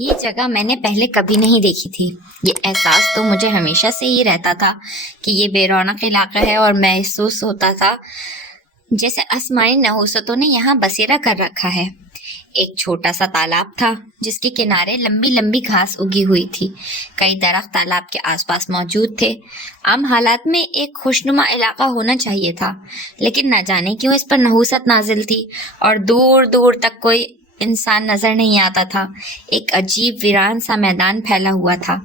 یہ جگہ میں نے پہلے کبھی نہیں دیکھی تھی۔ یہ احساس تو مجھے ہمیشہ سے ہی رہتا تھا کہ یہ بے رونق علاقہ ہے، اور محسوس ہوتا تھا جیسے آسمانی نحوستوں نے یہاں بسیرا کر رکھا ہے۔ ایک چھوٹا سا تالاب تھا جس کے کنارے لمبی لمبی گھاس اگی ہوئی تھی۔ کئی درخت تالاب کے آس پاس موجود تھے۔ عام حالات میں ایک خوشنما علاقہ ہونا چاہیے تھا، لیکن نہ جانے کیوں اس پر نحوست نازل تھی اور دور دور تک کوئی انسان نظر نہیں آتا تھا۔ ایک عجیب ویران سا میدان پھیلا ہوا تھا،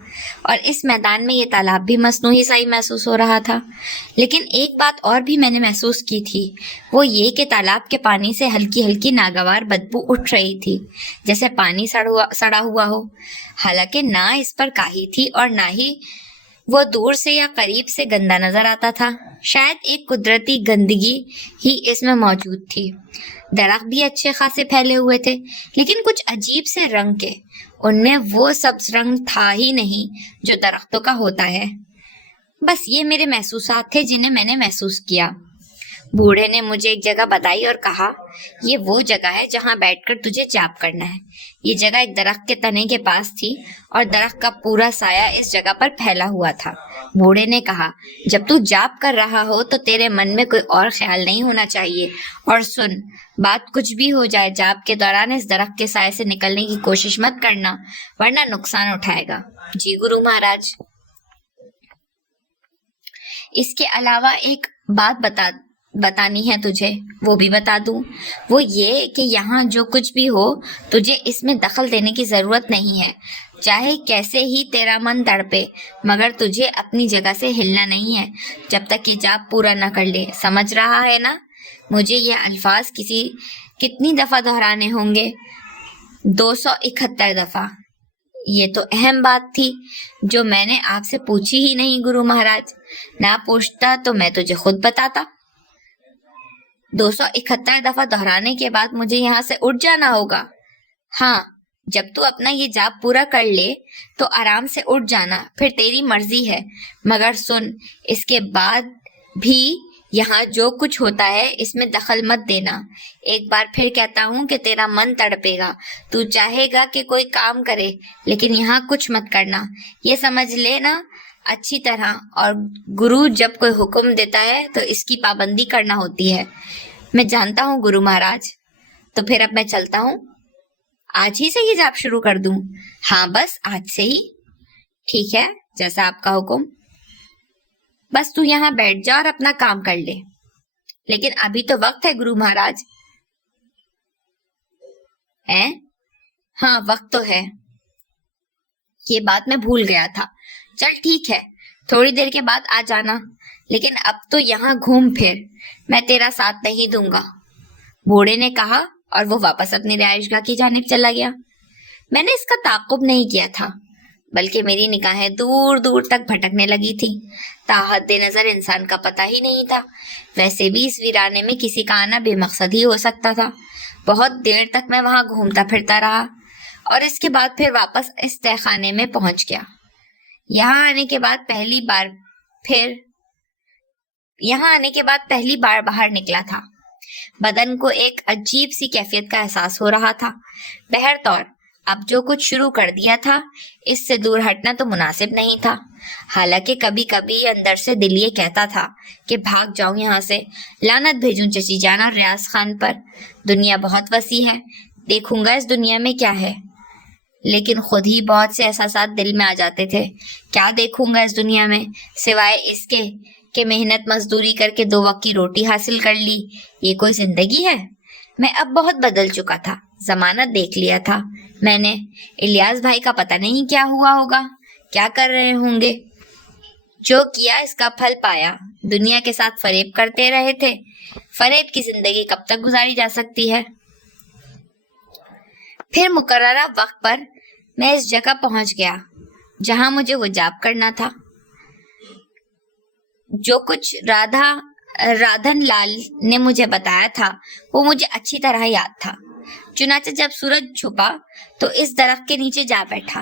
اور اس میدان میں یہ تالاب بھی مصنوعی سا ہی محسوس ہو رہا تھا۔ لیکن ایک بات اور بھی میں نے محسوس کی تھی، وہ یہ کہ تالاب کے پانی سے ہلکی ہلکی ناگوار بدبو اٹھ رہی تھی، جیسے پانی سڑا ہوا ہو۔ حالانکہ نہ اس پر کاہی تھی اور نہ ہی وہ دور سے یا قریب سے گندا نظر آتا تھا۔ شاید ایک قدرتی گندگی ہی اس میں موجود تھی۔ درخت بھی اچھے خاصے پھیلے ہوئے تھے، لیکن کچھ عجیب سے رنگ کے۔ ان میں وہ سبز رنگ تھا ہی نہیں جو درختوں کا ہوتا ہے۔ بس یہ میرے محسوسات تھے جنہیں میں نے محسوس کیا۔ بوڑھے نے مجھے ایک جگہ بتائی اور کہا، یہ وہ جگہ ہے جہاں بیٹھ کر تجھے جاپ کرنا ہے۔ یہ جگہ ایک درخت کے تنے کے پاس تھی، اور درخت کا پورا سایہ اس جگہ پر پھیلا ہوا تھا۔ بوڑھے نے کہا، جب تو جاپ کر رہا ہو تو تیرے من میں کوئی اور خیال نہیں ہونا چاہیے۔ اور سن، بات کچھ بھی ہو جائے، جاپ کے دوران اس درخت کے سائے سے نکلنے کی کوشش مت کرنا، ورنہ نقصان اٹھائے گا۔ جی گرو مہاراج۔ اس کے علاوہ ایک بات بتانی ہے تجھے، وہ بھی بتا دوں۔ وہ یہ کہ یہاں جو کچھ بھی ہو، تجھے اس میں دخل دینے کی ضرورت نہیں ہے، چاہے کیسے ہی تیرا من تڑپے، مگر تجھے اپنی جگہ سے ہلنا نہیں ہے جب تک یہ جاپ پورا نہ کر لے۔ سمجھ رہا ہے نا؟ مجھے یہ الفاظ کتنی دفعہ دہرانے ہوں گے؟ 271 دفعہ۔ یہ تو اہم بات تھی جو میں نے آپ سے پوچھی ہی نہیں گرو مہاراج۔ نہ پوچھتا تو میں تجھے خود بتاتا۔ 271 دفعہ دہرانے کے بعد مجھے یہاں سے اٹھ جانا ہوگا؟ ہاں، جب تو اپنا یہ جاپ پورا کر لے تو آرام سے اٹھ جانا، پھر تیری مرضی ہے۔ مگر سن، اس کے بعد بھی یہاں جو کچھ ہوتا ہے اس میں دخل مت دینا۔ ایک بار پھر کہتا ہوں کہ تیرا من تڑپے گا، تو چاہے گا کہ کوئی کام کرے، لیکن یہاں کچھ مت کرنا، یہ سمجھ لینا اچھی طرح۔ اور گرو جب کوئی حکم دیتا ہے تو اس کی پابندی کرنا ہوتی ہے۔ میں جانتا ہوں گرو مہاراج۔ تو پھر اب میں چلتا ہوں؟ آج ہی سے یہ جاپ شروع کر دوں؟ ہاں، بس آج سے ہی۔ ٹھیک ہے، جیسا آپ کا حکم۔ بس تو یہاں بیٹھ جا اور اپنا کام کر لے۔ لیکن ابھی تو وقت ہے گرو مہاراج۔ ہاں، وقت تو ہے۔ یہ بات میں بھول گیا تھا۔ چل ٹھیک ہے، تھوڑی دیر کے بعد آ جانا، لیکن اب تو یہاں گھوم پھر، میں تیرا ساتھ نہیں دوں گا، بوڑھے نے کہا، اور وہ واپس اپنی رہائش گاہ کی جانب چلا گیا۔ میں نے اس کا تعاقب نہیں کیا تھا، بلکہ میری نگاہیں دور دور تک بھٹکنے لگی تھی۔ تاحد نظر انسان کا پتہ ہی نہیں تھا۔ ویسے بھی اس ویرانے میں کسی کا آنا بے مقصد ہی ہو سکتا تھا۔ بہت دیر تک میں وہاں گھومتا پھرتا رہا، اور اس کے بعد پھر واپس اس تہہ خانے میں پہنچ گیا۔ یہاں آنے کے بعد پہلی بار باہر نکلا تھا۔ بدن کو ایک عجیب سی کیفیت کا احساس ہو رہا تھا۔ بہرطور اب جو کچھ شروع کر دیا تھا، اس سے دور ہٹنا تو مناسب نہیں تھا۔ حالانکہ کبھی کبھی اندر سے دل یہ کہتا تھا کہ بھاگ جاؤں یہاں سے، لعنت بھیجوں چچی جان اور ریاض خان پر۔ دنیا بہت وسیع ہے، دیکھوں گا اس دنیا میں کیا ہے۔ لیکن خود ہی بہت سے احساسات دل میں آ جاتے تھے۔ کیا دیکھوں گا اس دنیا میں، سوائے اس کے کہ محنت مزدوری کر کے 2 وقت کی روٹی حاصل کر لی؟ یہ کوئی زندگی ہے؟ میں اب بہت بدل چکا تھا، ضمانت دیکھ لیا تھا میں نے۔ الیاس بھائی کا پتہ نہیں کیا ہوا ہوگا، کیا کر رہے ہوں گے۔ جو کیا اس کا پھل پایا۔ دنیا کے ساتھ فریب کرتے رہے تھے۔ فریب کی زندگی کب تک گزاری جا سکتی ہے؟ پھر مقررہ وقت پر میں اس جگہ پہنچ گیا جہاں مجھے وہ جاپ کرنا تھا۔ جو کچھ رادھن لال نے مجھے بتایا تھا وہ مجھے اچھی طرح یاد تھا۔ چنانچہ جب سورج چھپا تو اس درخت کے نیچے جا بیٹھا۔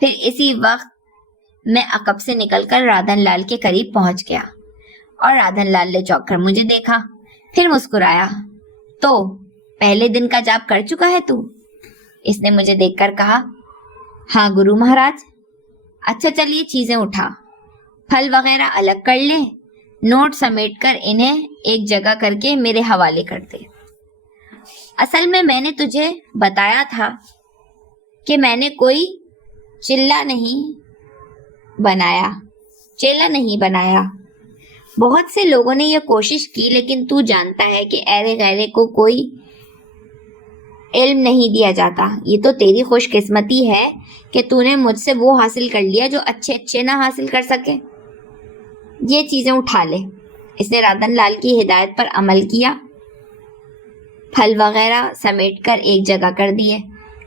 پھر اسی وقت میں عقب سے نکل کر رادھن لال کے قریب پہنچ گیا اور رادھن لال نے چونک کر مجھے دیکھا، پھر مسکرایا۔ تو پہلے دن کا جاپ کر چکا ہے تو؟ اس نے مجھے دیکھ کر کہا۔ ہاں گرو مہاراج۔ اچھا چلیے چیزیں اٹھا، پھل وغیرہ الگ کر لے، نوٹ سمیٹ کر انہیں ایک جگہ کر کے میرے حوالے کر دے۔ اصل میں نے تجھے بتایا تھا کہ میں نے کوئی چیلا نہیں بنایا۔ بہت سے لوگوں نے یہ کوشش کی، لیکن تو جانتا ہے کہ ایرے غیرے کو کوئی علم نہیں دیا جاتا۔ یہ تو تیری خوش قسمتی ہے کہ تو نے مجھ سے وہ حاصل کر لیا جو اچھے نہ حاصل کر سکے۔ یہ چیزیں اٹھا لے۔ اس نے رادھن لال کی ہدایت پر عمل کیا، پھل وغیرہ سمیٹ کر ایک جگہ کر دیے۔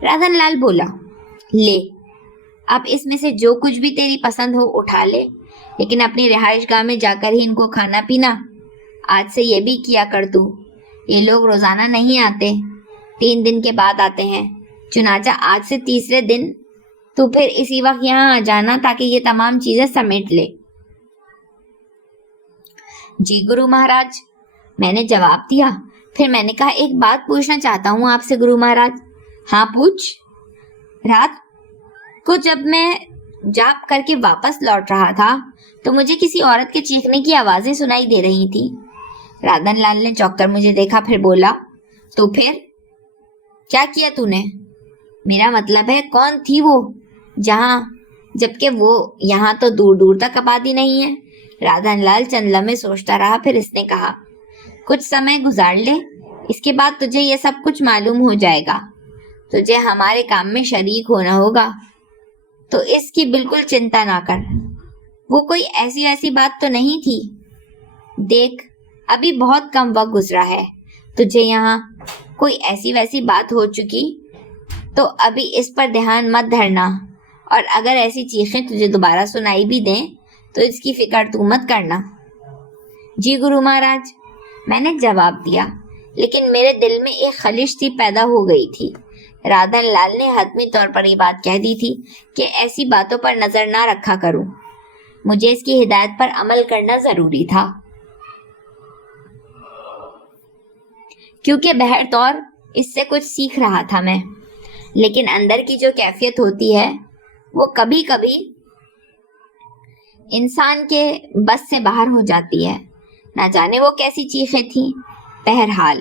رادھن لال بولا، لے اب اس میں سے جو کچھ بھی تیری پسند ہو اٹھا لے، لیکن اپنی رہائش گاہ میں جا کر ہی ان کو کھانا پینا۔ آج سے یہ بھی کیا کر تو، یہ لوگ روزانہ نہیں آتے، 3 دن کے بعد آتے ہیں، چنانچہ آج سے تیسرے دن تو پھر اسی وقت یہاں آ جانا تاکہ یہ تمام چیزیں سمیٹ لے۔ جی گرو مہاراج، میں نے جواب دیا۔ پھر میں نے کہا، ایک بات پوچھنا چاہتا ہوں آپ سے گرو مہاراج۔ ہاں پوچھ۔ رات کو جب میں جاپ کر کے واپس لوٹ رہا تھا تو مجھے کسی عورت کے چیخنے کی آوازیں سنائی دے رہی تھی۔ رادھن لال نے چونک کر مجھے دیکھا، پھر بولا، تو پھر کیا کیا تو نے؟ میرا مطلب ہے کون تھی وہ جبکہ وہ یہاں تو دور دور تک آبادی نہیں ہے۔ رادھن لال چند لمحے سوچتا رہا، پھر اس نے کہا، کچھ سمے گزار لے، اس کے بعد تجھے یہ سب کچھ معلوم ہو جائے گا۔ تجھے ہمارے کام میں شریک ہونا ہوگا، تو اس کی بالکل چنتا نہ کر۔ وہ کوئی ایسی بات تو نہیں تھی۔ دیکھ ابھی بہت کم وقت گزرا ہے، تجھے یہاں کوئی ایسی بات ہو چکی تو ابھی اس پر دھیان مت دھرنا، اور اگر ایسی چیخیں تجھے دوبارہ سنائی بھی دیں تو اس کی فکر تو مت کرنا۔ جی گرو مہاراج، میں نے جواب دیا، لیکن میرے دل میں ایک خلش سی پیدا ہو گئی تھی۔ رادھن لال نے حتمی طور پر یہ بات کہہ دی تھی کہ ایسی باتوں پر نظر نہ رکھا کروں، مجھے اس کی ہدایت پر عمل کرنا ضروری تھا، کیونکہ بہر طور اس سے کچھ سیکھ رہا تھا میں، لیکن اندر کی جو کیفیت ہوتی ہے وہ کبھی کبھی انسان کے بس سے باہر ہو جاتی ہے۔ نہ جانے وہ کیسی چیخیں تھیں۔ بہرحال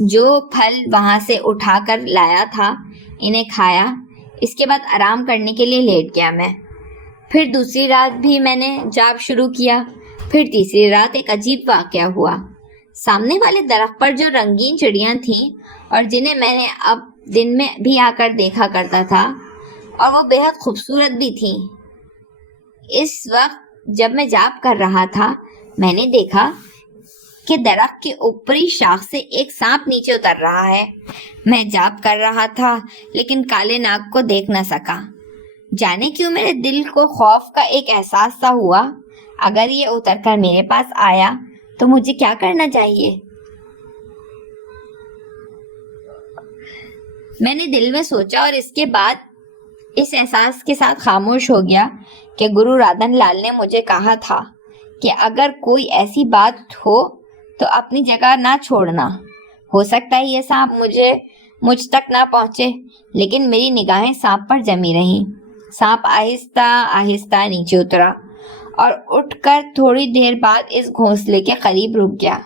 جو پھل وہاں سے اٹھا کر لایا تھا انہیں کھایا، اس کے بعد آرام کرنے کے لیے لیٹ گیا میں۔ پھر دوسری رات بھی میں نے جاپ شروع کیا۔ پھر تیسری رات ایک عجیب واقعہ ہوا۔ سامنے والے درخت پر جو رنگین چڑیاں تھیں اور جنہیں میں نے اب دن میں بھی آ کر دیکھا کرتا تھا، اور وہ بہت خوبصورت بھی تھیں، اس وقت جب میں جاپ کر رہا تھا میں نے دیکھا کہ درخت کے اوپری شاخ سے ایک سانپ نیچے اتر رہا ہے۔ میں جاپ کر رہا تھا لیکن کالے ناگ کو دیکھ نہ سکا۔ جانے کیوں میرے دل کو خوف کا ایک احساس سا ہوا۔ اگر یہ اتر کر میرے پاس آیا تو مجھے کیا کرنا چاہیے؟ میں نے دل میں سوچا اور اس کے بعد اس احساس کے ساتھ خاموش ہو گیا کہ گرو رادھن لال نے مجھے کہا تھا کہ اگر کوئی ایسی بات ہو تو اپنی جگہ نہ چھوڑنا۔ ہو سکتا ہے یہ سانپ مجھ تک نہ پہنچے، لیکن میری نگاہیں سانپ پر جمی رہیں۔ سانپ آہستہ آہستہ نیچے اترا اور اٹھ کر تھوڑی دیر بعد اس گھونسلے کے قریب رک گیا۔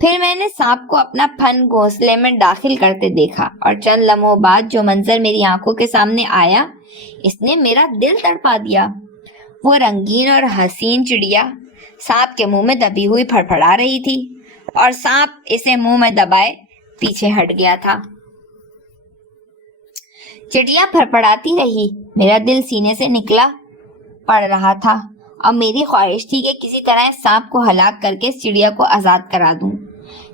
پھر میں نے سانپ کو اپنا پھن گھونسلے میں داخل کرتے دیکھا، اور چند لمحوں بعد جو منظر میری آنکھوں کے سامنے آیا اس نے میرا دل تڑپا دیا۔ وہ رنگین اور حسین چڑیا سانپ کے منہ میں دبی ہوئی پھڑپڑا رہی تھی، اور سانپ اسے منہ میں دبائے پیچھے ہٹ گیا تھا۔ چڑیا پھڑپڑاتی رہی، میرا دل سینے سے نکلا پڑ رہا تھا، اور میری خواہش تھی کہ کسی طرح اس سانپ کو ہلاک کر کے اس چڑیا کو آزاد کرا دوں،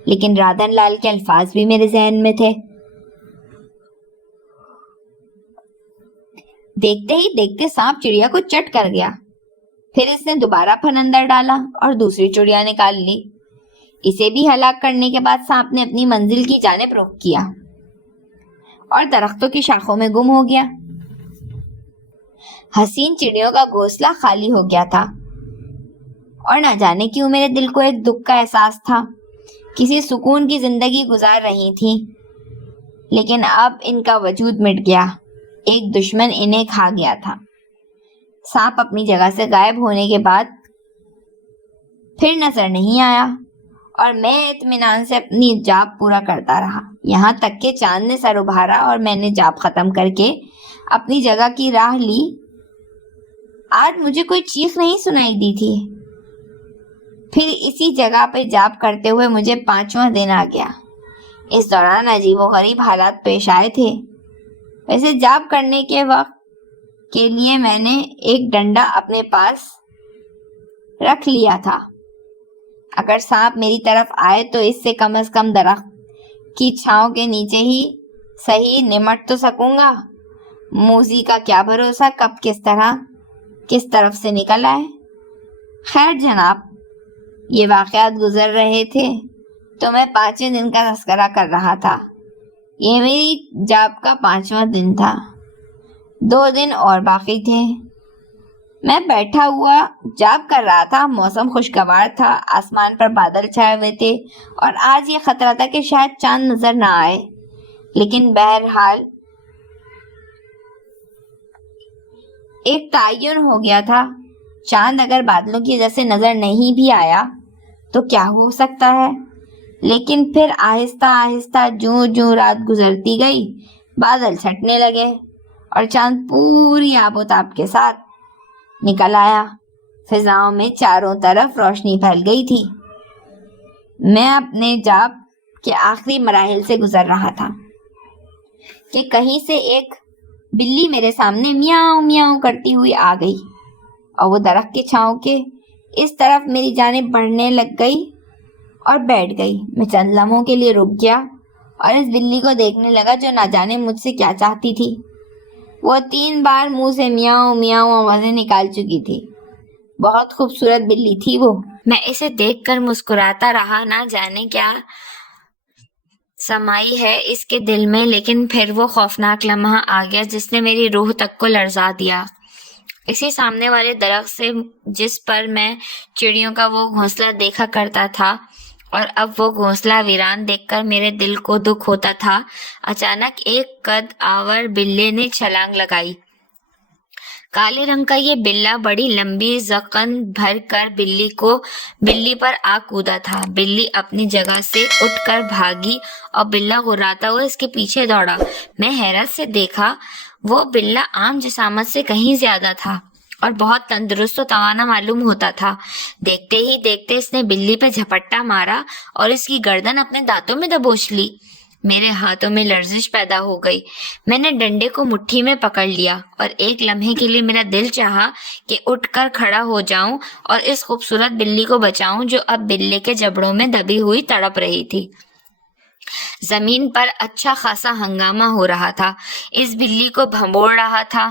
لیکن رادھن لال کے الفاظ بھی میرے ذہن میں تھے۔ دیکھتے ہی دیکھتے سانپ چڑیا کو چٹ کر گیا۔ پھر اس نے دوبارہ پھن اندر ڈالا اور دوسری چڑیا نکال لی۔ اسے بھی ہلاک کرنے کے بعد سانپ نے اپنی منزل کی جانب رخ کیا اور درختوں کی شاخوں میں گم ہو گیا۔ حسین چڑیوں کا گھونسلہ خالی ہو گیا تھا اور نہ جانے کیوں میرے دل کو ایک دکھ کا احساس تھا۔ کسی سکون کی زندگی گزار رہی تھی، لیکن اب ان کا وجود مٹ گیا۔ ایک دشمن انہیں کھا گیا تھا۔ سانپ اپنی جگہ سے غائب ہونے کے بعد پھر نظر نہیں آیا اور میں اطمینان سے اپنی جاب پورا کرتا رہا، یہاں تک کہ چاند نے سر ابھارا اور میں نے جاب ختم کر کے اپنی جگہ کی راہ لی۔ آج مجھے کوئی چیخ نہیں سنائی دی تھی۔ پھر اسی جگہ پہ جاب کرتے ہوئے مجھے 5واں دن آ گیا۔ اس دوران عجیب و غریب حالات پیش آئے تھے۔ ویسے جاب کرنے کے وقت کے لیے میں نے ایک ڈنڈا اپنے پاس رکھ لیا تھا۔ اگر سانپ میری طرف آئے تو اس سے کم از کم درخت کی چھاؤں کے نیچے ہی صحیح نمٹ تو سکوں گا۔ موذی کا کیا بھروسہ کب کس طرف سے نکل آئے۔ خیر جناب، یہ واقعات گزر رہے تھے تو میں 5ویں دن کا تذکرہ کر رہا تھا۔ یہ میری جاب کا 5واں دن تھا۔ 2 دن اور باقی تھے۔ میں بیٹھا ہوا جاب کر رہا تھا۔ موسم خوشگوار تھا، آسمان پر بادل چھائے ہوئے تھے اور آج یہ خطرہ تھا کہ شاید چاند نظر نہ آئے، لیکن بہرحال ایک تعین ہو گیا تھا۔ چاند اگر بادلوں کی وجہ سے نظر نہیں بھی آیا تو کیا ہو سکتا ہے۔ لیکن پھر آہستہ آہستہ جوں رات گزرتی گئی بادل چھٹنے لگے اور چاند پوری آب و تاب کے ساتھ نکل آیا۔ فضاؤں میں چاروں طرف روشنی پھیل گئی تھی۔ میں اپنے جاب کے آخری مراحل سے گزر رہا تھا کہ کہیں سے ایک بلی میرے سامنے میاؤں میاؤں کرتی ہوئی آ گئی اور وہ درخت کی چھاؤں کے اس طرف میری جانب بڑھنے لگ گئی اور بیٹھ گئی۔ میں چند لمحوں کے لیے رک گیا اور اس بلی کو دیکھنے لگا جو نہ جانے مجھ سے کیا چاہتی تھی۔ وہ 3 بار منہ سے میاؤں میاؤں آوازیں نکال چکی تھی۔ بہت خوبصورت بلی تھی وہ۔ میں اسے دیکھ کر مسکراتا رہا، نہ جانے کیا سمائی ہے اس کے دل میں، لیکن پھر وہ خوفناک لمحہ آ گیا جس نے میری روح تک کو لرزا دیا۔ اسی سامنے والے درخت سے جس پر میں چڑیوں کا وہ گھونسلہ دیکھا کرتا تھا اور اب وہ گھونسلہ ویران دیکھ کر میرے دل کو دکھ ہوتا تھا، اچانک ایک قد آور بلے نے چھلانگ لگائی۔ کالے رنگ کا یہ بلہ بڑی لمبی زکن بھر کر بلی پر آ کودا تھا۔ بلی اپنی جگہ سے اٹھ کر بھاگی اور بلہ غراتا ہوا اس کے پیچھے دوڑا۔ میں حیرت سے دیکھا، وہ بلہ عام جسامت سے کہیں زیادہ تھا اور بہت تندرست و توانا معلوم ہوتا تھا۔ دیکھتے ہی دیکھتے اس نے بلی پہ جھپٹا مارا اور اس کی گردن اپنے دانتوں میں دبوچ لی۔ میرے ہاتھوں میں لرزش پیدا ہو گئی۔ میں نے ڈنڈے کو مٹھی میں پکڑ لیا اور ایک لمحے کے لیے میرا دل چاہا کہ اٹھ کر کھڑا ہو جاؤں اور اس خوبصورت بلی کو بچاؤں جو اب بلے کے جبڑوں میں دبی ہوئی تڑپ رہی تھی۔ زمین پر اچھا خاصا ہنگامہ ہو رہا تھا۔ اس بلی کو بھنبوڑ رہا تھا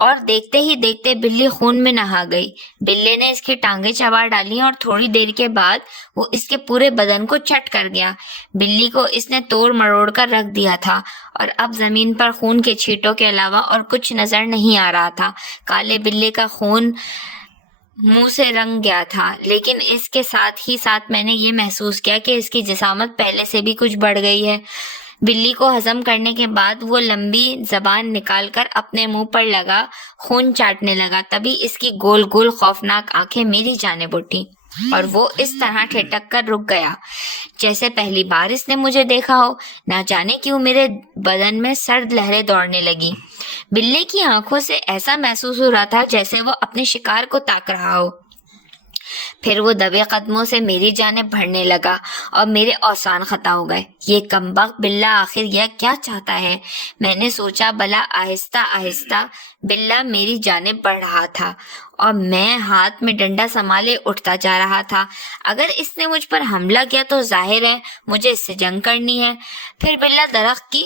اور دیکھتے ہی دیکھتے بلی خون میں نہا گئی۔ بلے نے اس کی ٹانگیں چبا ڈالی اور تھوڑی دیر کے بعد وہ اس کے پورے بدن کو چٹ کر گیا۔ بلی کو اس نے توڑ مروڑ کر رکھ دیا تھا اور اب زمین پر خون کے چھینٹوں کے علاوہ اور کچھ نظر نہیں آ رہا تھا۔ کالے بلے کا خون منہ سے رنگ گیا تھا، لیکن اس کے ساتھ ہی ساتھ میں نے یہ محسوس کیا کہ اس کی جسامت پہلے سے بھی کچھ بڑھ گئی ہے۔ بلی کو ہضم کرنے کے بعد وہ لمبی زبان نکال کر اپنے منہ پر لگا خون چاٹنے لگا۔ تبھی اس کی گول گول خوفناک آنکھیں میری جانب اٹھی اور وہ اس طرح ٹھٹک کر رک گیا جیسے پہلی بار اس نے مجھے دیکھا ہو۔ نہ جانے کیوں میرے بدن میں سرد لہریں دوڑنے لگی۔ بلے کی آنکھوں سے ایسا محسوس ہو رہا تھا جیسے وہ اپنے شکار کو تاک رہا ہو۔ پھر وہ دبے قدموں سے میری جانب بڑھنے لگا اور میرے اوزان خطا ہو گئے۔ یہ کمبخت بلہ آخر یہ کیا چاہتا ہے؟ میں نے سوچا۔ بھلا آہستہ آہستہ بلہ میری جانب بڑھ رہا تھا اور میں ہاتھ میں ڈنڈا سنبھالے اٹھتا جا رہا تھا۔ اگر اس نے مجھ پر حملہ کیا تو ظاہر ہے مجھے اس سے جنگ کرنی ہے۔ پھر بلہ درخت کی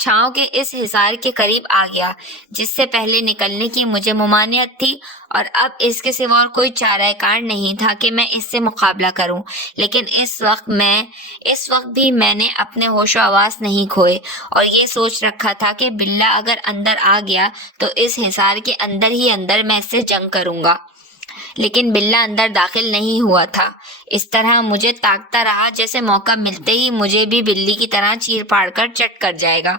چھاؤں کے اس حصار کے قریب آ گیا جس سے پہلے نکلنے کی مجھے ممانعت تھی، اور اب اس کے سوا اور کوئی چارہ کار نہیں تھا کہ میں اس سے مقابلہ کروں۔ لیکن اس وقت بھی میں نے اپنے ہوش و حواس نہیں کھوئے اور یہ سوچ رکھا تھا کہ بلّا اگر اندر آ گیا تو اس حصار کے اندر ہی اندر میں اس سے جنگ کروں گا۔ لیکن بلّا اندر داخل نہیں ہوا تھا۔ اس طرح مجھے تاکتا رہا جیسے موقع ملتے ہی مجھے بھی بلی کی طرح چیر پاڑ کر چٹ کر جائے گا۔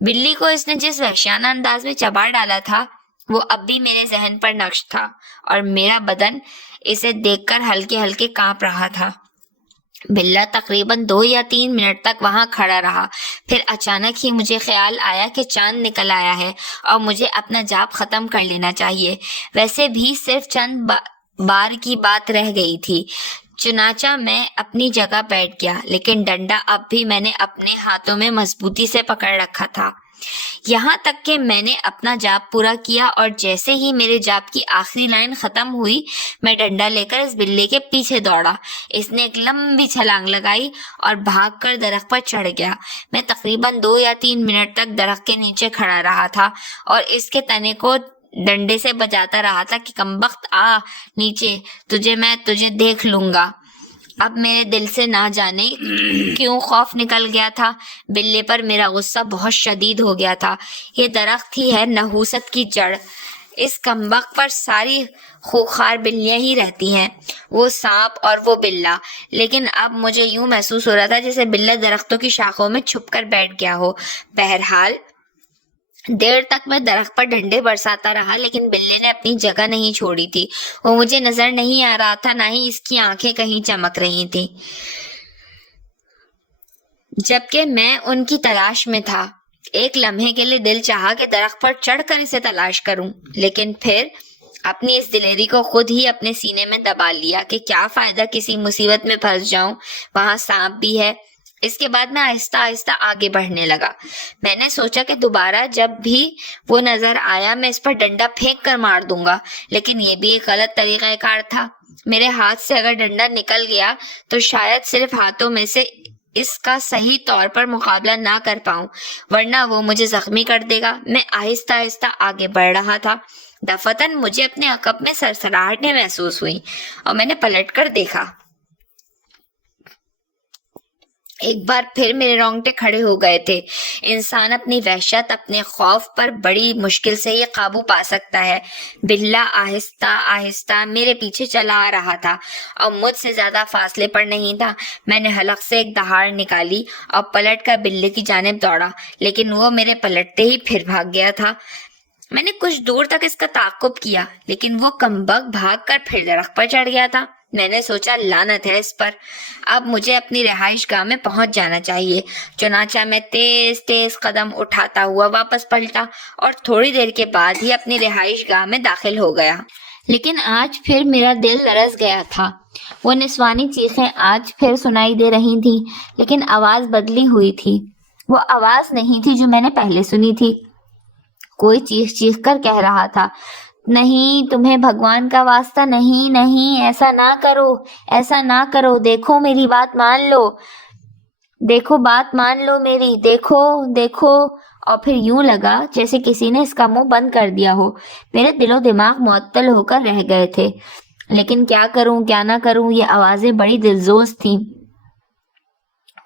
بلی کو اس نے جس وحشیانہ انداز میں چبا ڈالا تھا وہ اب بھی میرے ذہن پر نقش تھا، اور میرا بدن اسے دیکھ کر ہلکے ہلکے کانپ رہا تھا۔ بلّا تقریباً 2 یا 3 منٹ تک وہاں کھڑا رہا، پھر اچانک ہی مجھے خیال آیا کہ چاند نکل آیا ہے اور مجھے اپنا جاپ ختم کر لینا چاہیے۔ ویسے بھی صرف چند بار کی بات رہ گئی تھی۔ چنانچہ میں اپنی جگہ بیٹھ گیا، لیکن ڈنڈا اب بھی میں نے اپنے ہاتھوں میں مضبوطی سے پکڑ رکھا تھا، یہاں تک کہ میں نے اپنا جاپ پورا کیا، اور جیسے ہی میرے جاپ کی آخری لائن ختم ہوئی میں ڈنڈا لے کر اس بلے کے پیچھے دوڑا۔ اس نے ایک لمبی چھلانگ لگائی اور بھاگ کر درخت پر چڑھ گیا۔ میں تقریباً 2 یا 3 منٹ تک درخت کے نیچے کھڑا رہا تھا اور اس کے تنے کو ڈنڈے سے بجاتا رہا تھا کہ کمبخت آ نیچے، میں تجھے دیکھ لوں گا۔ اب میرے دل سے نہ جانے کیوں خوف نکل گیا تھا۔ بلے پر میرا غصہ بہت شدید ہو گیا تھا۔ یہ درخت ہی ہے نحوست کی جڑ، اس کمبخت پر ساری خوخار بلیاں ہی رہتی ہیں، وہ سانپ اور وہ بلّا۔ لیکن اب مجھے یوں محسوس ہو رہا تھا جیسے بلّا درختوں کی شاخوں میں چھپ کر بیٹھ گیا ہو۔ بہرحال دیر تک میں درخت پر ڈنڈے برساتا رہا، لیکن بلے نے اپنی جگہ نہیں چھوڑی تھی۔ وہ مجھے نظر نہیں آ رہا تھا، نہ ہی اس کی آنکھیں کہیں چمک رہی تھیں، جبکہ میں ان کی تلاش میں تھا۔ ایک لمحے کے لیے دل چاہا کہ درخت پر چڑھ کر اسے تلاش کروں، لیکن پھر اپنی اس دلیری کو خود ہی اپنے سینے میں دبا لیا کہ کیا فائدہ کسی مصیبت میں پھنس جاؤں، وہاں سانپ بھی ہے۔ اس کے بعد میں آہستہ آہستہ آگے بڑھنے لگا۔ میں نے سوچا کہ دوبارہ جب بھی وہ نظر آیا میں اس پر ڈنڈا پھینک کر مار دوں گا، لیکن یہ بھی ایک غلط طریقہ کار تھا۔ میرے ہاتھ سے اگر ڈنڈا نکل گیا تو شاید صرف ہاتھوں میں سے اس کا صحیح طور پر مقابلہ نہ کر پاؤں، ورنہ وہ مجھے زخمی کر دے گا۔ میں آہستہ آہستہ آگے بڑھ رہا تھا۔ دفعتاً مجھے اپنے عقب میں سرسراہٹیں محسوس ہوئی اور میں نے پلٹ کر دیکھا۔ ایک بار پھر میرے رونگٹے کھڑے ہو گئے تھے۔ انسان اپنی وحشت، اپنے خوف پر بڑی مشکل سے یہ قابو پا سکتا ہے۔ بلّا آہستہ آہستہ میرے پیچھے چلا آ رہا تھا اور مجھ سے زیادہ فاصلے پر نہیں تھا۔ میں نے حلق سے ایک دہاڑ نکالی اور پلٹ کر بلے کی جانب دوڑا، لیکن وہ میرے پلٹتے ہی پھر بھاگ گیا تھا۔ میں نے کچھ دور تک اس کا تعاقب کیا، لیکن وہ کمبخت بھاگ کر پھر درخت پر چڑھ گیا تھا۔ میں نے سوچا لعنت ہے اس پر، اب مجھے اپنی رہائش گاہ میں پہنچ جانا چاہیے۔ چنانچہ میں تیز تیز قدم اٹھاتا ہوا واپس پلٹا اور تھوڑی دیر کے بعد ہی اپنی رہائش گاہ میں داخل ہو گیا۔ لیکن آج پھر میرا دل لرز گیا تھا۔ وہ نسوانی چیخیں آج پھر سنائی دے رہی تھیں، لیکن آواز بدلی ہوئی تھی۔ وہ آواز نہیں تھی جو میں نے پہلے سنی تھی۔ کوئی چیخ چیخ کر کہہ رہا تھا، نہیں، تمہیں بھگوان کا واسطہ، نہیں نہیں، ایسا نہ کرو، ایسا نہ کرو، دیکھو میری بات مان لو، دیکھو بات مان لو میری، دیکھو دیکھو۔ اور پھر یوں لگا جیسے کسی نے اس کا منہ بند کر دیا ہو۔ میرے دل و دماغ معطل ہو کر رہ گئے تھے۔ لیکن کیا کروں کیا نہ کروں، یہ آوازیں بڑی دلزوز تھیں۔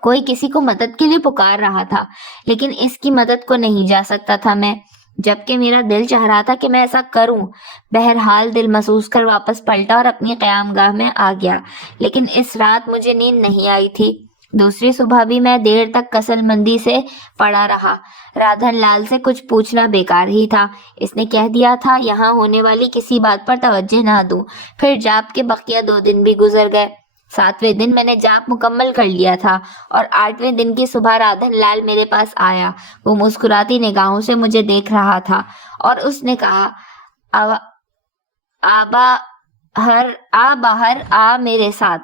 کوئی کسی کو مدد کے لیے پکار رہا تھا، لیکن اس کی مدد کو نہیں جا سکتا تھا میں، جبکہ میرا دل چاہ رہا تھا کہ میں ایسا کروں۔ بہرحال دل محسوس کر واپس پلٹا اور اپنی قیام گاہ میں آ گیا، لیکن اس رات مجھے نیند نہیں آئی تھی۔ دوسری صبح بھی میں دیر تک کسل مندی سے پڑا رہا۔ رادھن لال سے کچھ پوچھنا بیکار ہی تھا، اس نے کہہ دیا تھا یہاں ہونے والی کسی بات پر توجہ نہ دوں۔ پھر جاپ کے بقیہ 2 دن بھی گزر گئے۔ 7ویں دن میں نے جاپ مکمل کر لیا تھا اور 8ویں دن کی صبح رادھن لال میرے پاس آیا۔ وہ مسکراتی نگاہوں سے مجھے دیکھ رہا تھا اور اس نے کہا، آ باہر آ میرے ساتھ۔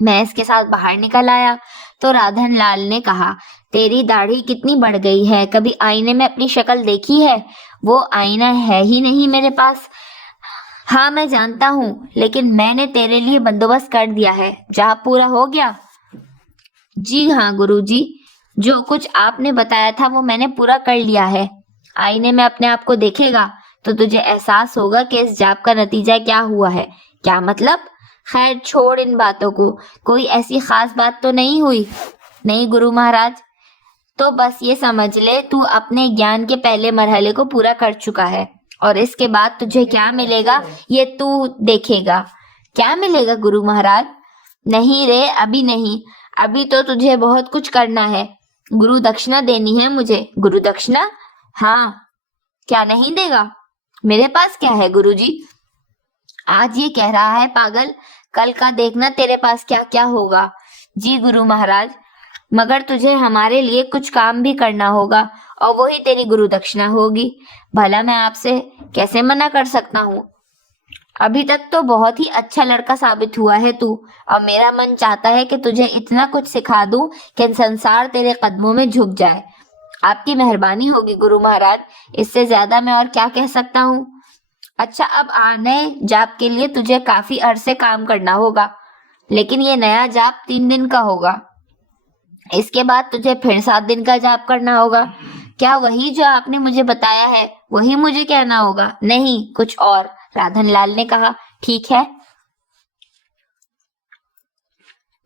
میں اس کے ساتھ باہر نکل آیا تو رادھن لال نے کہا، تیری داڑھی کتنی بڑھ گئی ہے، کبھی آئینے میں اپنی شکل دیکھی ہے؟ وہ آئینہ ہے ہی نہیں میرے پاس۔ ہاں میں جانتا ہوں، لیکن میں نے تیرے لیے بندوبست کر دیا ہے۔ جاپ پورا ہو گیا؟ جی ہاں گرو جی، جو کچھ آپ نے بتایا تھا وہ میں نے پورا کر لیا ہے. آئینے میں اپنے آپ کو دیکھے گا تو تجھے احساس ہوگا کہ اس جاپ کا نتیجہ کیا ہوا ہے. کیا مطلب؟ خیر چھوڑ ان باتوں کو. کوئی ایسی خاص بات تو نہیں ہوئی؟ نہیں گرو مہاراج. تو بس یہ سمجھ لے تو اپنے گیان کے پہلے مرحلے کو پورا کر چکا ہے اور اس کے بعد تجھے کیا ملے گا یہ تو دیکھے گا. کیا ملے گا گرو مہاراج؟ نہیں رے، ابھی نہیں. ابھی تو تجھے بہت کچھ کرنا ہے. گرو دکشنا دینی ہے مجھے. گرو دکشنا؟ ہاں. کیا نہیں دے گا؟ میرے پاس کیا ہے گرو جی؟ آج یہ کہہ رہا ہے پاگل، کل کا دیکھنا تیرے پاس کیا کیا ہوگا. جی گرو مہاراج، مگر تجھے ہمارے لیے کچھ کام بھی کرنا ہوگا اور وہی تیری گرو دکشنا ہوگی. بھلا میں آپ سے کیسے منع کر سکتا ہوں؟ ابھی تک تو بہت ہی اچھا لڑکا ثابت ہوا ہے تو، اور میرا من چاہتا ہے کہ تجھے اتنا کچھ سکھا دوں کہ سنسار تیرے قدموں میں جھک جائے. آپ کی مہربانی ہوگی گرو مہاراج، اس سے زیادہ میں اور کیا کہہ سکتا ہوں. اچھا، اب آنے جاپ کے لیے تجھے کافی عرصے کام کرنا ہوگا، لیکن یہ نیا جاپ 3 دن کا ہوگا. اس کے بعد تجھے پھر 7 دن کا جاپ کرنا ہوگا. کیا وہی جو آپ نے مجھے بتایا ہے وہی مجھے کہنا ہوگا؟ نہیں، کچھ اور. رادھن لال نے کہا. ٹھیک ہے،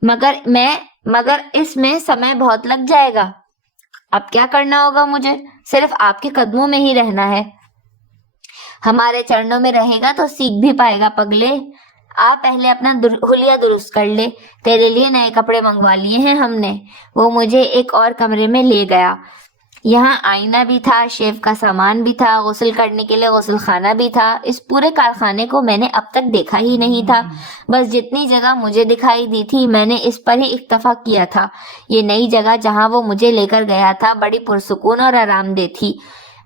مگر اس میں سمے بہت لگ جائے گا. اب کیا کرنا ہوگا مجھے؟ صرف آپ کے قدموں میں ہی رہنا ہے. ہمارے چرنوں میں رہے گا تو سیکھ بھی پائے گا پگلے. آپ پہلے اپنا حلیہ درست کر لے. تیرے لیے نئے کپڑے منگوا لیے ہیں ہم نے. وہ مجھے ایک اور کمرے میں لے گیا. یہاں آئینہ بھی تھا، شیو کا سامان بھی تھا، غسل کرنے کے لیے غسل خانہ بھی تھا. اس پورے کارخانے کو میں نے اب تک دیکھا ہی نہیں تھا. بس جتنی جگہ مجھے دکھائی دی تھی میں نے اس پر ہی اکتفا کیا تھا. یہ نئی جگہ جہاں وہ مجھے لے کر گیا تھا بڑی پرسکون اور آرام دہ تھی.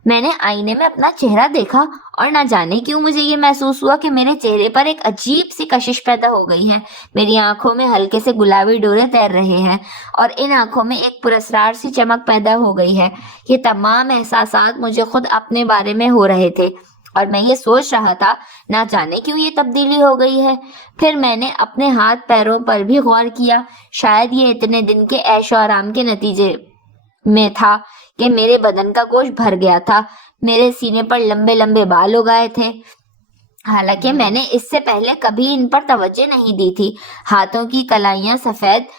میں نے آئینے میں اپنا چہرہ دیکھا اور نہ جانے کیوں مجھے یہ محسوس ہوا کہ میرے چہرے پر ایک عجیب سی کشش پیدا ہو گئی ہے. میری آنکھوں میں ہلکے سے گلابی ڈورے تیر رہے ہیں اور ان آنکھوں میں ایک پراسرار سی چمک پیدا ہو گئی ہے. یہ تمام احساسات مجھے خود اپنے بارے میں ہو رہے تھے اور میں یہ سوچ رہا تھا نہ جانے کیوں یہ تبدیلی ہو گئی ہے. پھر میں نے اپنے ہاتھ پیروں پر بھی غور کیا. شاید یہ اتنے دن کے عیش و آرام کے نتیجے میں تھا کہ میرے بدن کا گوشت بھر گیا تھا. میرے سینے پر لمبے لمبے بال اگائے تھے، حالانکہ میں نے اس سے پہلے کبھی ان پر توجہ نہیں دی تھی. ہاتھوں کی کلائیاں سفید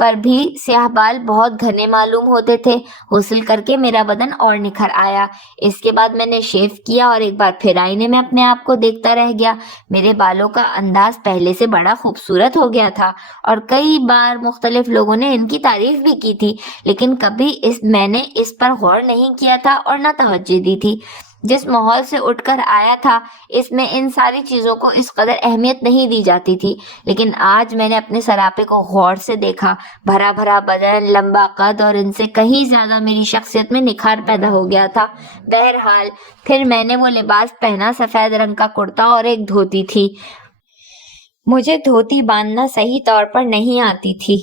پر بھی سیاہ بال بہت گھنے معلوم ہوتے تھے. غسل کر کے میرا بدن اور نکھر آیا. اس کے بعد میں نے شیو کیا اور ایک بار پھر آئینے میں اپنے آپ کو دیکھتا رہ گیا. میرے بالوں کا انداز پہلے سے بڑا خوبصورت ہو گیا تھا اور کئی بار مختلف لوگوں نے ان کی تعریف بھی کی تھی، لیکن کبھی میں نے اس پر غور نہیں کیا تھا اور نہ توجہ دی تھی. جس ماحول سے اٹھ کر آیا تھا اس میں ان ساری چیزوں کو اس قدر اہمیت نہیں دی جاتی تھی، لیکن آج میں نے اپنے سراپے کو غور سے دیکھا. بھرا بھرا بدن، لمبا قد اور ان سے کہیں زیادہ میری شخصیت میں نکھار پیدا ہو گیا تھا. بہرحال پھر میں نے وہ لباس پہنا، سفید رنگ کا کرتا اور ایک دھوتی تھی. مجھے دھوتی باندھنا صحیح طور پر نہیں آتی تھی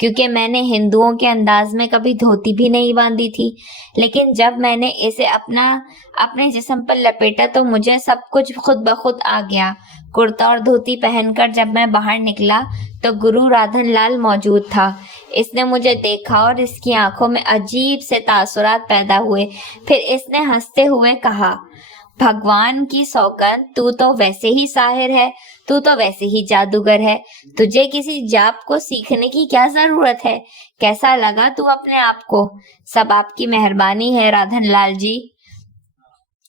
کیونکہ میں نے ہندوؤں کے انداز میں کبھی دھوتی بھی نہیں باندھی تھی، لیکن جب میں نے اسے اپنے جسم پر لپیٹا تو مجھے سب کچھ خود بخود آ گیا. کرتا اور دھوتی پہن کر جب میں باہر نکلا تو گرو رادھن لال موجود تھا. اس نے مجھے دیکھا اور اس کی آنکھوں میں عجیب سے تاثرات پیدا ہوئے. پھر اس نے ہنستے ہوئے کہا، بھگوان کی سوگند، تو تو ویسے ہی ساحر ہے، تو تو ویسے ہی جادوگر ہے. تجھے کسی جاپ کو سیکھنے کی کیا ضرورت ہے؟ کیسا لگا تو اپنے آپ کو؟ سب آپ کی مہربانی ہے رادھن لال جی.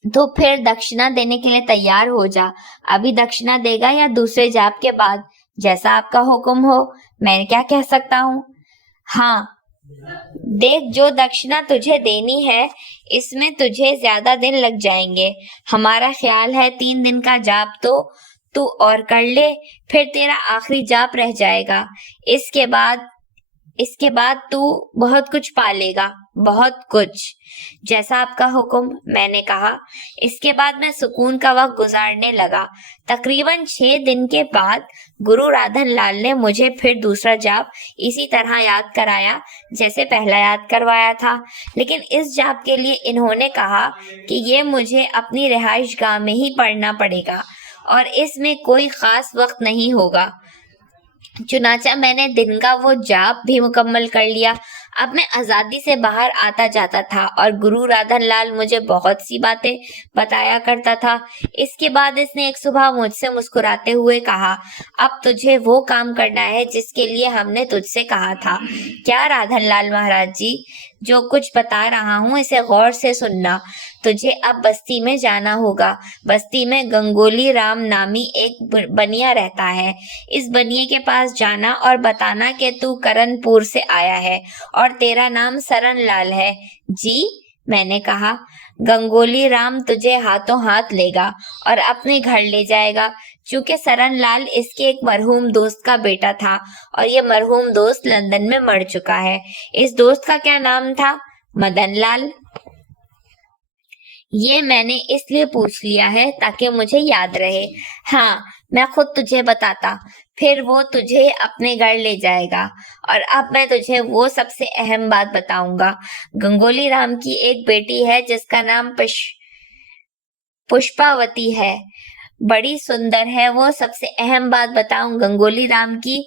تو پھر دکشنا دینے کے لیے تیار ہو جا. ابھی دکشنا دے گا یا دوسرے جاپ کے بعد؟ جیسا آپ کا حکم ہو. میں کیا کہہ سکتا ہوں؟ ہاں دیکھ، جو دکشنا تجھے دینی ہے اس میں تجھے زیادہ دن لگ جائیں گے. ہمارا خیال ہے 3 دن کا جاپ تو اور کر لے، پھر تیرا آخری جاپ رہ جائے گا. اس کے بعد تو بہت کچھ پالے گا، بہت کچھ. جیسا آپ کا حکم، میں نے کہا. اس کے بعد میں سکون کا وقت گزارنے لگا. تقریباً 6 دن کے بعد گرو رادھن لال نے مجھے پھر دوسرا جاپ اسی طرح یاد کرایا جیسے پہلا یاد کروایا تھا، لیکن اس جاپ کے لیے انہوں نے کہا کہ یہ مجھے اپنی رہائش گاہ میں ہی پڑھنا پڑے گا اور اس میں کوئی خاص وقت نہیں ہوگا. چنانچہ میں نے دن کا وہ جاپ بھی مکمل کر لیا. اب میں آزادی سے باہر آتا جاتا تھا اور گرو رادھن لال مجھے بہت سی باتیں بتایا کرتا تھا۔ اس کے بعد اس نے ایک صبح مجھ سے مسکراتے ہوئے کہا، اب تجھے وہ کام کرنا ہے جس کے لیے ہم نے تجھ سے کہا تھا۔ کیا رادھن لال مہاراج جی؟ جو کچھ بتا رہا ہوں اسے غور سے سننا۔ تجھے اب بستی میں جانا ہوگا۔ بستی میں گنگولی رام نامی ایک بنیا رہتا ہے۔ اس بنیے کے پاس جانا اور بتانا کہ تو کرن پور سے آیا ہے اور تیرا نام سرن لال ہے۔ جی، میں نے کہا۔ گنگولی رام تجھے ہاتھوں ہاتھ لے گا اور اپنے گھر لے جائے گا۔ چونکہ سرن لال اس کے ایک مرحوم دوست کا بیٹا تھا اور یہ مرحوم دوست لندن میں مر چکا ہے۔ اس دوست کا کیا نام تھا؟ مدن لال۔ یہ میں نے اس لیے پوچھ لیا ہے تاکہ مجھے یاد رہے۔ ہاں، میں خود تجھے بتاتا، پھر وہ تجھے اپنے گھر لے جائے گا۔ اور اب میں تجھے وہ سب سے اہم بات بتاؤں گا۔ گنگولی رام کی ایک بیٹی ہے جس کا نام پشپاوتی ہے، بڑی سندر ہے وہ۔ سب سے اہم بات بتاؤں، گنگولی رام کی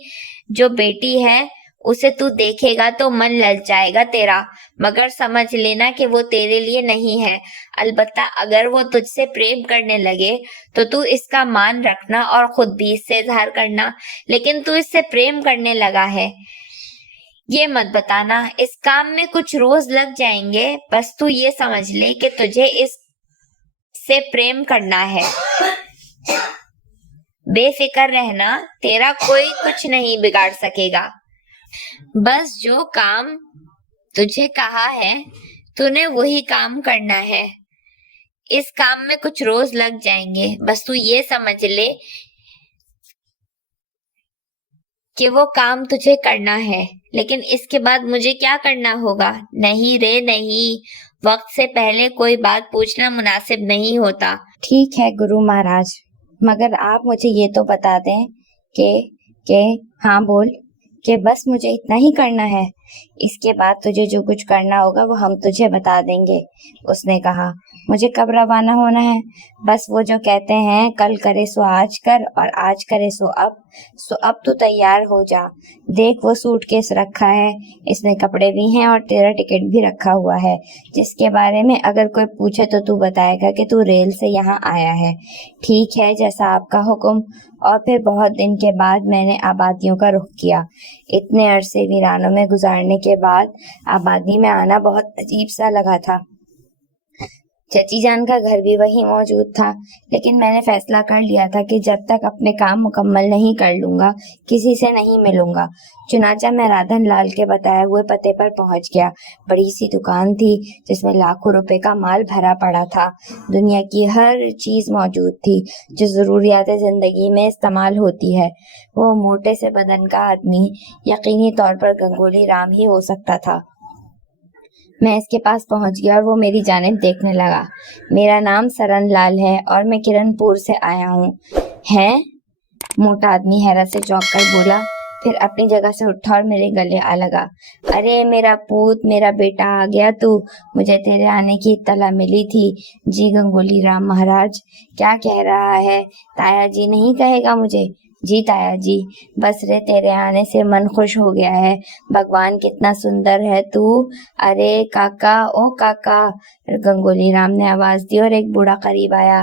جو بیٹی ہے اسے تو دیکھے گا تو من للچائے گا تیرا، مگر سمجھ لینا کہ وہ تیرے لیے نہیں ہے۔ البتہ اگر وہ تجھ سے پریم کرنے لگے تو تو اس کا مان رکھنا اور خود بھی اس سے اظہار کرنا۔ لیکن تو اس سے پریم کرنے لگا ہے یہ مت بتانا۔ اس کام میں کچھ روز لگ جائیں گے، بس تو یہ سمجھ لے کہ تجھے اس سے پریم کرنا ہے۔ بے فکر رہنا، تیرا کوئی کچھ نہیں بگاڑ سکے گا۔ بس جو کام تجھے کہا ہے تو نے وہی کام کرنا ہے۔ اس کام میں کچھ روز لگ جائیں گے، بس تو یہ سمجھ لے کہ وہ کام تجھے کرنا ہے۔ لیکن اس کے بعد مجھے کیا کرنا ہوگا؟ نہیں رے نہیں، وقت سے پہلے کوئی بات پوچھنا مناسب نہیں ہوتا۔ ٹھیک ہے گرو مہاراج، مگر آپ مجھے یہ تو بتا دیں کہ ہاں بول، کہ بس مجھے اتنا ہی کرنا ہے، اس کے بعد تجھے جو کچھ کرنا ہوگا وہ ہم تجھے بتا دیں گے۔ اس نے کہا، مجھے کب روانہ ہونا ہے؟ بس وہ جو کہتے ہیں کل کرے سو آج کر اور آج کرے سو اب تو تیار ہو جا۔ دیکھ وہ سوٹ کیس رکھا ہے، اس میں کپڑے بھی ہیں اور تیرا ٹکٹ بھی رکھا ہوا ہے، جس کے بارے میں اگر کوئی پوچھے تو تو بتائے گا کہ تو ریل سے یہاں آیا ہے۔ ٹھیک ہے، جیسا آپ کا حکم۔ اور پھر بہت دن کے بعد میں نے آبادیوں کا رخ کیا۔ اتنے عرصے ویرانوں میں گزارنے کے بعد آبادی میں آنا بہت عجیب سا لگا تھا۔ چچی جان کا گھر بھی وہیں موجود تھا، لیکن میں نے فیصلہ کر لیا تھا کہ جب تک اپنے کام مکمل نہیں کر لوں گا کسی سے نہیں ملوں گا۔ چنانچہ میں رادھن لال کے بتائے ہوئے پتے پر پہنچ گیا۔ بڑی سی دکان تھی جس میں لاکھوں روپے کا مال بھرا پڑا تھا۔ دنیا کی ہر چیز موجود تھی جو ضروریات زندگی میں استعمال ہوتی ہے۔ وہ موٹے سے بدن کا آدمی یقینی طور پر گنگولی رام ہی ہو سکتا تھا۔ میں اس کے پاس پہنچ گیا اور وہ میری جانب دیکھنے لگا۔ میرا نام سرن لال ہے اور میں کرن پور سے آیا ہوں۔ ہے؟ موٹا آدمی حیرت سے چونک کر بولا، پھر اپنی جگہ سے اٹھا اور میرے گلے آ لگا۔ ارے میرا پوت، میرا بیٹا آ گیا تو، مجھے تیرے آنے کی اطلاع ملی تھی۔ جی گنگولی رام مہاراج، کیا کہہ رہا ہے؟ تایا جی نہیں کہے گا مجھے؟ جی تایا جی، بس رے تیرے آنے سے من خوش ہو گیا ہے۔ بھگوان کتنا سندر ہے تو۔ ارے کاکا، او کاکا، گنگولی رام نے آواز دی اور ایک بوڑھا قریب آیا۔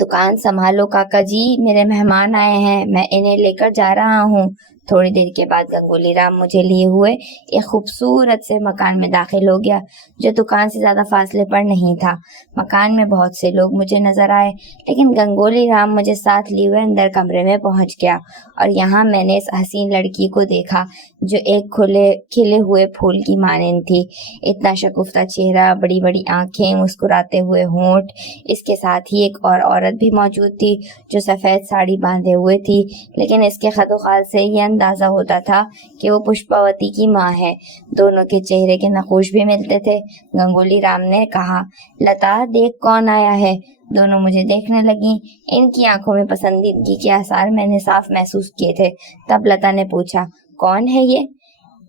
دکان سنبھالو کاکا جی، میرے مہمان آئے ہیں، میں انہیں لے کر جا رہا ہوں۔ تھوڑی دیر کے بعد گنگولی رام مجھے لیے ہوئے ایک خوبصورت سے مکان میں داخل ہو گیا جو دکان سے زیادہ فاصلے پر نہیں تھا۔ مکان میں بہت سے لوگ مجھے نظر آئے، لیکن گنگولی رام مجھے ساتھ لیے ہوئے اندر کمرے میں پہنچ گیا اور یہاں میں نے اس حسین لڑکی کو دیکھا جو ایک کھلے ہوئے پھول کی مانند تھی۔ اتنا شگفتہ چہرہ، بڑی بڑی آنکھیں، مسکراتے ہوئے ہونٹ۔ اس کے ساتھ ہی ایک اور عورت بھی موجود تھی جو سفید ساڑی باندھے ہوئے تھی، لیکن اس کے خد و خال سے یہ اندازہ ہوتا تھا کہ وہ پشپاوتی کی ماں ہے۔ دونوں کے چہرے کے نقوش بھی ملتے تھے۔ گنگولی رام نے کہا، لتا دیکھ کون آیا ہے۔ دونوں مجھے دیکھنے لگیں۔ ان کی آنکھوں میں پسندیدگی کے آثار میں نے صاف محسوس کیے تھے۔ تب لتا نے پوچھا، کون ہے یہ؟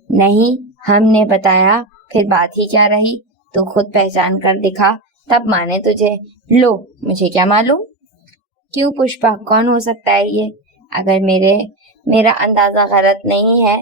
نہیں، ہم نے بتایا، پھر بات ہی کیا رہی؟ تو خود پہچان کر دکھا، تب مانے تجھے۔ لو، مجھے کیا معلوم؟ کیوں پشپا، کون ہو سکتا ہے یہ؟ اگر میرا اندازہ غلط نہیں ہے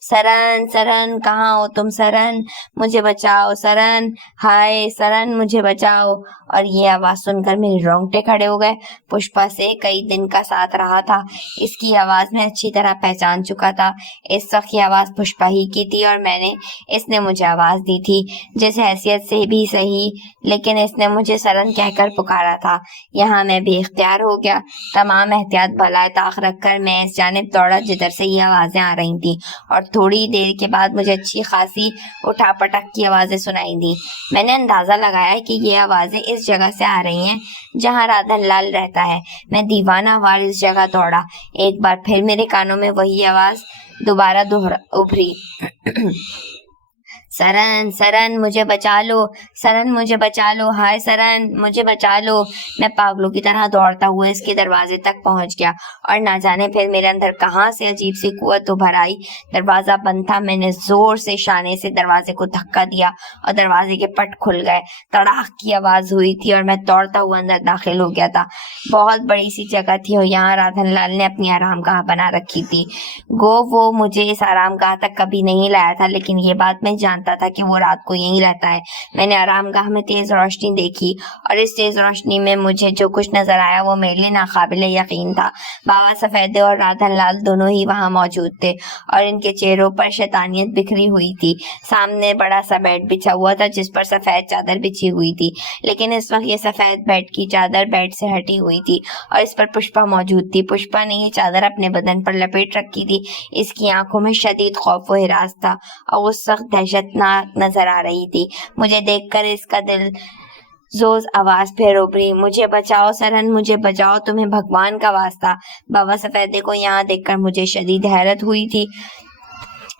سرن سرن کہاں ہو تم سرن مجھے بچاؤ سرن ہائے سرن مجھے بچاؤ. اور یہ آواز سن کر میرے رونگٹے کھڑے ہو گئے. پشپا سے کئی دن کا ساتھ رہا تھا, اس کی آواز میں اچھی طرح پہچان چکا تھا. اس وقت یہ آواز پشپا ہی کی تھی اور اس نے مجھے آواز دی تھی, جس حیثیت سے بھی صحیح, لیکن اس نے مجھے سرن کہہ کر پکارا تھا. یہاں میں بے اختیار ہو گیا. تمام احتیاط بالائے طاق رکھ کر میں اس جانب دوڑا جدھر سے یہ آوازیں آ رہی تھیں, اور تھوڑی دیر کے بعد مجھے اچھی خاصی اٹھا پٹک کی آوازیں سنائی دی. میں نے اندازہ لگایا کہ یہ آوازیں اس جگہ سے آ رہی ہیں جہاں رادھن لال رہتا ہے. میں دیوانہ وار اس جگہ دوڑا. ایک بار پھر میرے کانوں میں وہی آواز دوبارہ ابھری, سرن سرن مجھے بچا لو سرن مجھے بچا لو ہائے سرن مجھے بچا لو. میں پاگلوں کی طرح دوڑتا ہوا اس کے دروازے تک پہنچ گیا, اور نہ جانے پھر میرے اندر کہاں سے عجیب سی قوت ابھر آئی. دروازہ بند تھا. میں نے زور سے شانے سے دروازے کو دھکا دیا اور دروازے کے پٹ کھل گئے. تڑاک کی آواز ہوئی تھی اور میں دوڑتا ہوا اندر داخل ہو گیا تھا. بہت بڑی سی جگہ تھی اور یہاں رادھن لال نے اپنی آرام گاہ بنا رکھی تھی. وہ مجھے اس آرام گاہ تک کبھی نہیں لایا تھا, لیکن یہ بات میں جانتا تھا کہ وہ رات کو یہیں رہتا ہے. میں نے آرام گاہ میں تیز روشنی دیکھی, اور اس تیز روشنی میں مجھے جو کچھ نظر آیا وہ میرے لیے ناقابل یقین تھا. بابا سفیدے اور رادھن لال دونوں ہی وہاں موجود تھے, اور ان کے چہروں پر شیطانیت بکھری ہوئی تھی. سامنے بڑا سا بیڈ بچھا ہوا تھا جس پر سفید چادر بچھی ہوئی تھی, لیکن اس وقت یہ سفید بیڈ کی چادر بیڈ سے ہٹی ہوئی تھی اور اس پر پشپا موجود تھی. پشپا نے یہ چادر اپنے بدن پر لپیٹ رکھی تھی. اس کی آنکھوں میں شدید خوف و ہراس تھا, اور اس وقت دہشتناک نظر آ رہی تھی. مجھے دیکھ کر اس کا دل زوز آواز پھر ابھری, مجھے بچاؤ سرن مجھے بچاؤ, تمہیں بھگوان کا واسطہ. بابا سفیدے کو یہاں دیکھ کر مجھے شدید حیرت ہوئی تھی,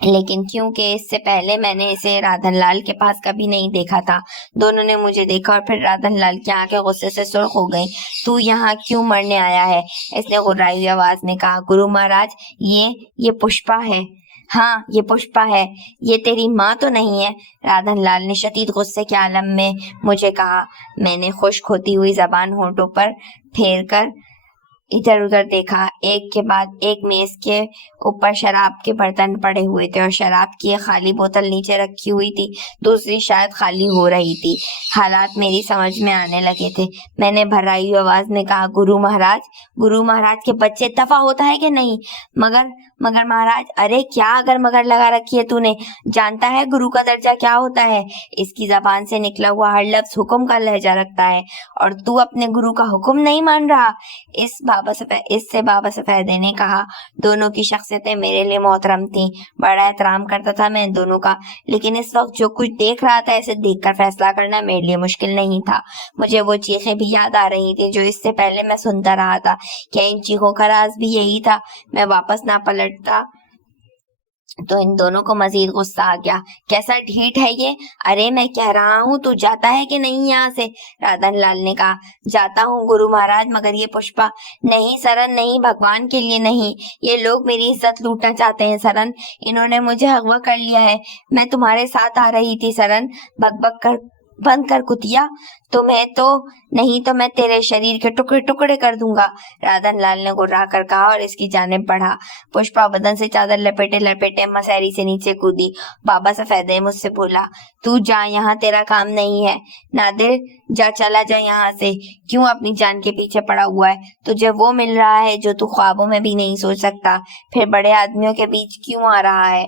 لیکن کیونکہ اس سے پہلے میں نے اسے رادھن لال کے پاس کبھی نہیں دیکھا تھا. دونوں نے مجھے دیکھا اور پھر رادھن لال کی آنکھیں غصے سے سرخ ہو گئیں. تو یہاں کیوں مرنے آیا ہے؟ اس نے غرائی ہوئی آواز میں کہا. گرو مہاراج یہ پشپا ہے. ہاں یہ پشپا ہے, یہ تیری ماں تو نہیں ہے؟ رادھن لال نے شدید غصے کے عالم میں مجھے کہا. میں نے خشک ہوتی ہوئی زبان ہونٹوں پر پھیر کر ادھر ادھر دیکھا. ایک کے بعد ایک میز کے اوپر شراب کے برتن پڑے ہوئے تھے اور شراب کی ایک خالی بوتل نیچے رکھی ہوئی تھی, دوسری شاید خالی ہو رہی تھی. حالات میری سمجھ میں آنے لگے تھے. میں نے بھرائی ہوئی آواز میں کہا, گرو مہاراج کے بچے دفع ہوتا ہے کہ نہیں؟ مگر مہاراج. ارے کیا اگر مگر لگا رکھی ہے تو نے؟ جانتا ہے گرو کا درجہ کیا ہوتا ہے؟ اس کی زبان سے نکلا ہوا ہر لفظ حکم کا لہجہ رکھتا ہے, اور تو اپنے گرو کا حکم نہیں مان رہا. اس سے بابا سفیدے نے کہا. دونوں کی شخصیتیں میرے لیے محترم تھیں, بڑا احترام کرتا تھا میں ان دونوں کا, لیکن اس وقت جو کچھ دیکھ رہا تھا اسے دیکھ کر فیصلہ کرنا میرے لیے مشکل نہیں تھا. مجھے وہ چیخیں بھی یاد آ رہی تھی جو اس سے پہلے میں سنتا رہا تھا. کیا ان چیخوں کا راز بھی یہی تھا؟ میں واپس نہ پلٹتا تو ان دونوں کو مزید غصہ آ گیا. کیسا ڈھیٹ ہے یہ؟ ارے میں کہہ رہا ہوں تو جاتا ہے کہ نہیں یہاں سے؟ رادھن لال نے کہا. جاتا ہوں گرو مہاراج, مگر یہ پشپا. نہیں سرن نہیں, بھگوان کے لیے نہیں. یہ لوگ میری عزت لوٹنا چاہتے ہیں سرن. انہوں نے مجھے اغوا کر لیا ہے. میں تمہارے ساتھ آ رہی تھی سرن. بک بک کر بند کر کتیا. تمہیں تو نہیں تو میں تیرے شریر کے ٹکڑے ٹکڑے کر دوں گا, رادھن لال نے گرا کر کہا اور اس کی جانب بڑھا. پشپا بدن سے چادر لپیٹے مسیری سے نیچے کودی. بابا سفیدے مجھ سے بولا, تو جا, یہاں تیرا کام نہیں ہے. نادر جا, چلا جا یہاں سے. کیوں اپنی جان کے پیچھے پڑا ہوا ہے؟ تجھے وہ مل رہا ہے جو تو خوابوں میں بھی نہیں سوچ سکتا. پھر بڑے آدمیوں کے بیچ کیوں آ رہا ہے؟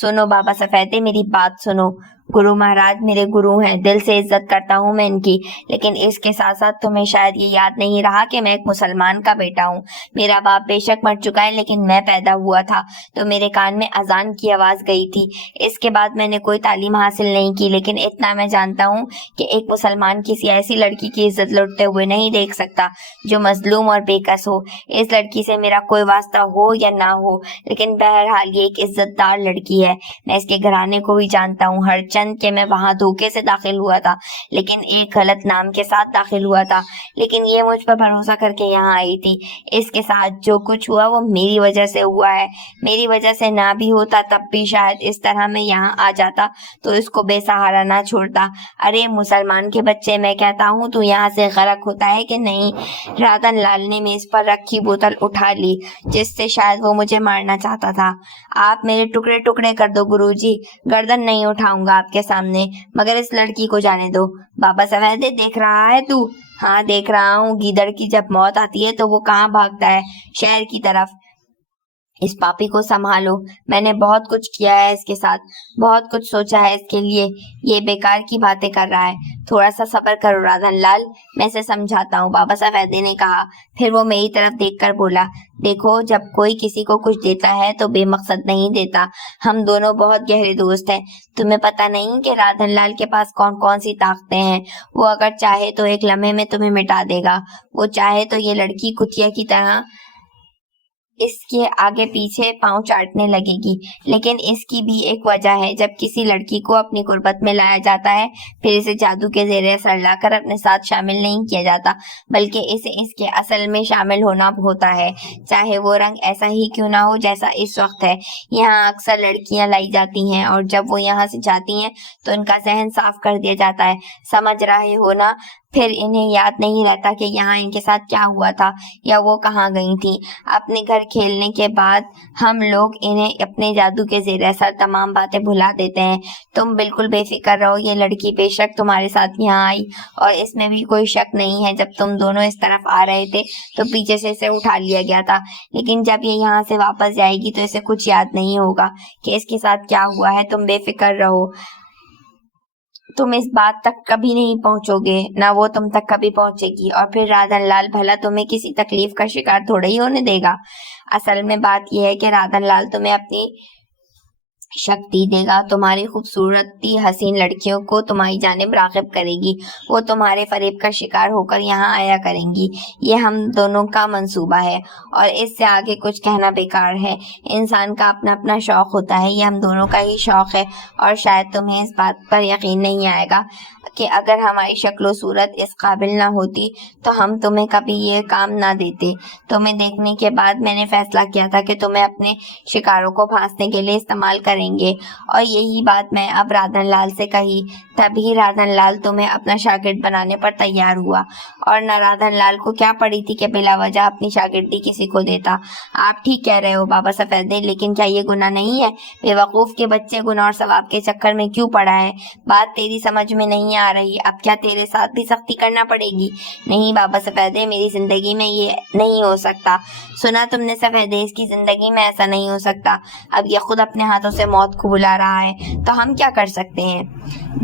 سنو بابا سفیدے, میری بات سنو. گرو مہاراج میرے گرو ہیں, دل سے عزت کرتا ہوں میں ان کی, لیکن اس کے ساتھ ساتھ تمہیں شاید یہ یاد نہیں رہا کہ میں ایک مسلمان کا بیٹا ہوں. میرا باپ بے شک مر چکا ہے, لیکن میں پیدا ہوا تھا تو میرے کان میں اذان کی آواز گئی تھی. اس کے بعد میں نے کوئی تعلیم حاصل نہیں کی, لیکن اتنا میں جانتا ہوں کہ ایک مسلمان کسی ایسی لڑکی کی عزت لوٹتے ہوئے نہیں دیکھ سکتا جو مظلوم اور بے کس ہو. اس لڑکی سے میرا کوئی واسطہ ہو یا نہ ہو, لیکن بہرحال یہ ایک عزت دار لڑکی ہے. میں اس کے گھرانے کو بھی جانتا ہوں. ہر انفارمیشن کہ میں وہاں دھوکے سے داخل ہوا تھا, لیکن ایک غلط نام کے ساتھ داخل ہوا تھا, لیکن یہ مجھ پر بھروسہ کر کے یہاں آئی تھی. اس کے ساتھ جو کچھ ہوا وہ میری وجہ سے ہوا ہے. میری وجہ سے نہ بھی ہوتا تب بھی شاید اس طرح میں یہاں آ جاتا تو اس کو بے سہارا نہ چھوڑتا. ارے مسلمان کے بچے, میں کہتا ہوں تو یہاں سے غرق ہوتا ہے کہ نہیں؟ رادن لال نے میز پر رکھی بوتل اٹھا لی جس سے شاید وہ مجھے مارنا چاہتا تھا. آپ میرے ٹکڑے ٹکڑے کر دو گروجی, گردن نہیں اٹھاؤں گا آپ کے سامنے, مگر اس لڑکی کو جانے دو. بابا سفیدے دیکھ رہا ہے تو؟ ہاں دیکھ رہا ہوں. گیدڑ کی جب موت آتی ہے تو وہ کہاں بھاگتا ہے؟ شہر کی طرف. اس پاپی کو سنبھالو. میں نے بہت کچھ کیا ہے اس کے ساتھ, بہت کچھ سوچا ہے اس کے لیے. یہ بیکار کی باتیں کر رہا ہے. تھوڑا سا صبر کرو رادن لال, میں اسے سمجھاتا ہوں, بابا سفیدے نے کہا. پھر وہ میری طرف دیکھ کر بولا, دیکھو جب کوئی کسی کو کچھ دیتا ہے تو بے مقصد نہیں دیتا. ہم دونوں بہت گہرے دوست ہیں. تمہیں پتہ نہیں کہ رادن لال کے پاس کون کون سی طاقتیں ہیں. وہ اگر چاہے تو ایک لمحے میں تمہیں مٹا دے گا. وہ چاہے تو یہ لڑکی کتیا کی طرح اس کے آگے پیچھے پاؤں چاٹنے لگے گی, لیکن اس کی بھی ایک وجہ ہے. جب کسی لڑکی کو اپنی قربت میں لایا جاتا ہے پھر اسے جادو کے زیر اثر لا کر اپنے ساتھ شامل نہیں کیا جاتا, بلکہ اسے اس کے اصل میں شامل ہونا ہوتا ہے, چاہے وہ رنگ ایسا ہی کیوں نہ ہو جیسا اس وقت ہے. یہاں اکثر لڑکیاں لائی جاتی ہیں اور جب وہ یہاں سے جاتی ہیں تو ان کا ذہن صاف کر دیا جاتا ہے. سمجھ رہے ہو نا؟ پھر انہیں یاد نہیں رہتا کہ یہاں ان کے ساتھ کیا ہوا تھا یا وہ کہاں گئی تھی. اپنے گھر کھیلنے کے بعد ہم لوگ انہیں اپنے جادو کے زیر اثر تمام باتیں بھلا دیتے ہیں. تم بالکل بے فکر رہو, یہ لڑکی بے شک تمہارے ساتھ یہاں آئی اور اس میں بھی کوئی شک نہیں ہے. جب تم دونوں اس طرف آ رہے تھے تو پیچھے سے اسے اٹھا لیا گیا تھا, لیکن جب یہ یہاں سے واپس جائے گی تو اسے کچھ یاد نہیں ہوگا کہ اس کے ساتھ کیا ہوا ہے. تم بے فکر رہو, تم اس بات تک کبھی نہیں پہنچو گے, نہ وہ تم تک کبھی پہنچے گی. اور پھر رادن لال بھلا تمہیں کسی تکلیف کا شکار تھوڑا ہی ہونے دے گا. اصل میں بات یہ ہے کہ رادن لال تمہیں اپنی شکتی دے گا, تمہاری خوبصورتی حسین لڑکیوں کو تمہاری جانب راغب کرے گی, وہ تمہارے فریب کا شکار ہو کر یہاں آیا کریں گی. یہ ہم دونوں کا منصوبہ ہے اور اس سے آگے کچھ کہنا بیکار ہے. انسان کا اپنا اپنا شوق ہوتا ہے, یہ ہم دونوں کا ہی شوق ہے. اور شاید تمہیں اس بات پر یقین نہیں آئے گا کہ اگر ہماری شکل و صورت اس قابل نہ ہوتی تو ہم تمہیں کبھی یہ کام نہ دیتے. تمہیں دیکھنے کے بعد میں نے فیصلہ کیا تھا کہ تمہیں اپنے شکاروں کو پھانسنے کے لیے استعمال کریں گے, اور یہی بات میں اب رادن لال سے کہی. تبھی رادن لال تمہیں اپنا شاگرد بنانے پر تیار ہوا, اور نہ رادن لال کو کیا پڑی تھی کہ بلا وجہ اپنی شاگردی کسی کو دیتا. آپ ٹھیک کہہ رہے ہو بابا سفیدے, لیکن کیا یہ گناہ نہیں ہے؟ بے وقوف کے بچے گناہ اور ثواب کے چکر میں کیوں پڑا ہے؟ بات تیری سمجھ میں نہیں آ رہی. اب کیا تیرے ساتھ بھی سختی کرنا پڑے گی؟ نہیں بابا سفیدے, میری زندگی میں یہ نہیں ہو سکتا. سنا تم نے سفیدے, اس کی زندگی میں ایسا نہیں ہو سکتا. اب یہ خود اپنے ہاتھوں سے موت کو بلا رہا ہے تو ہم کیا کر سکتے ہیں؟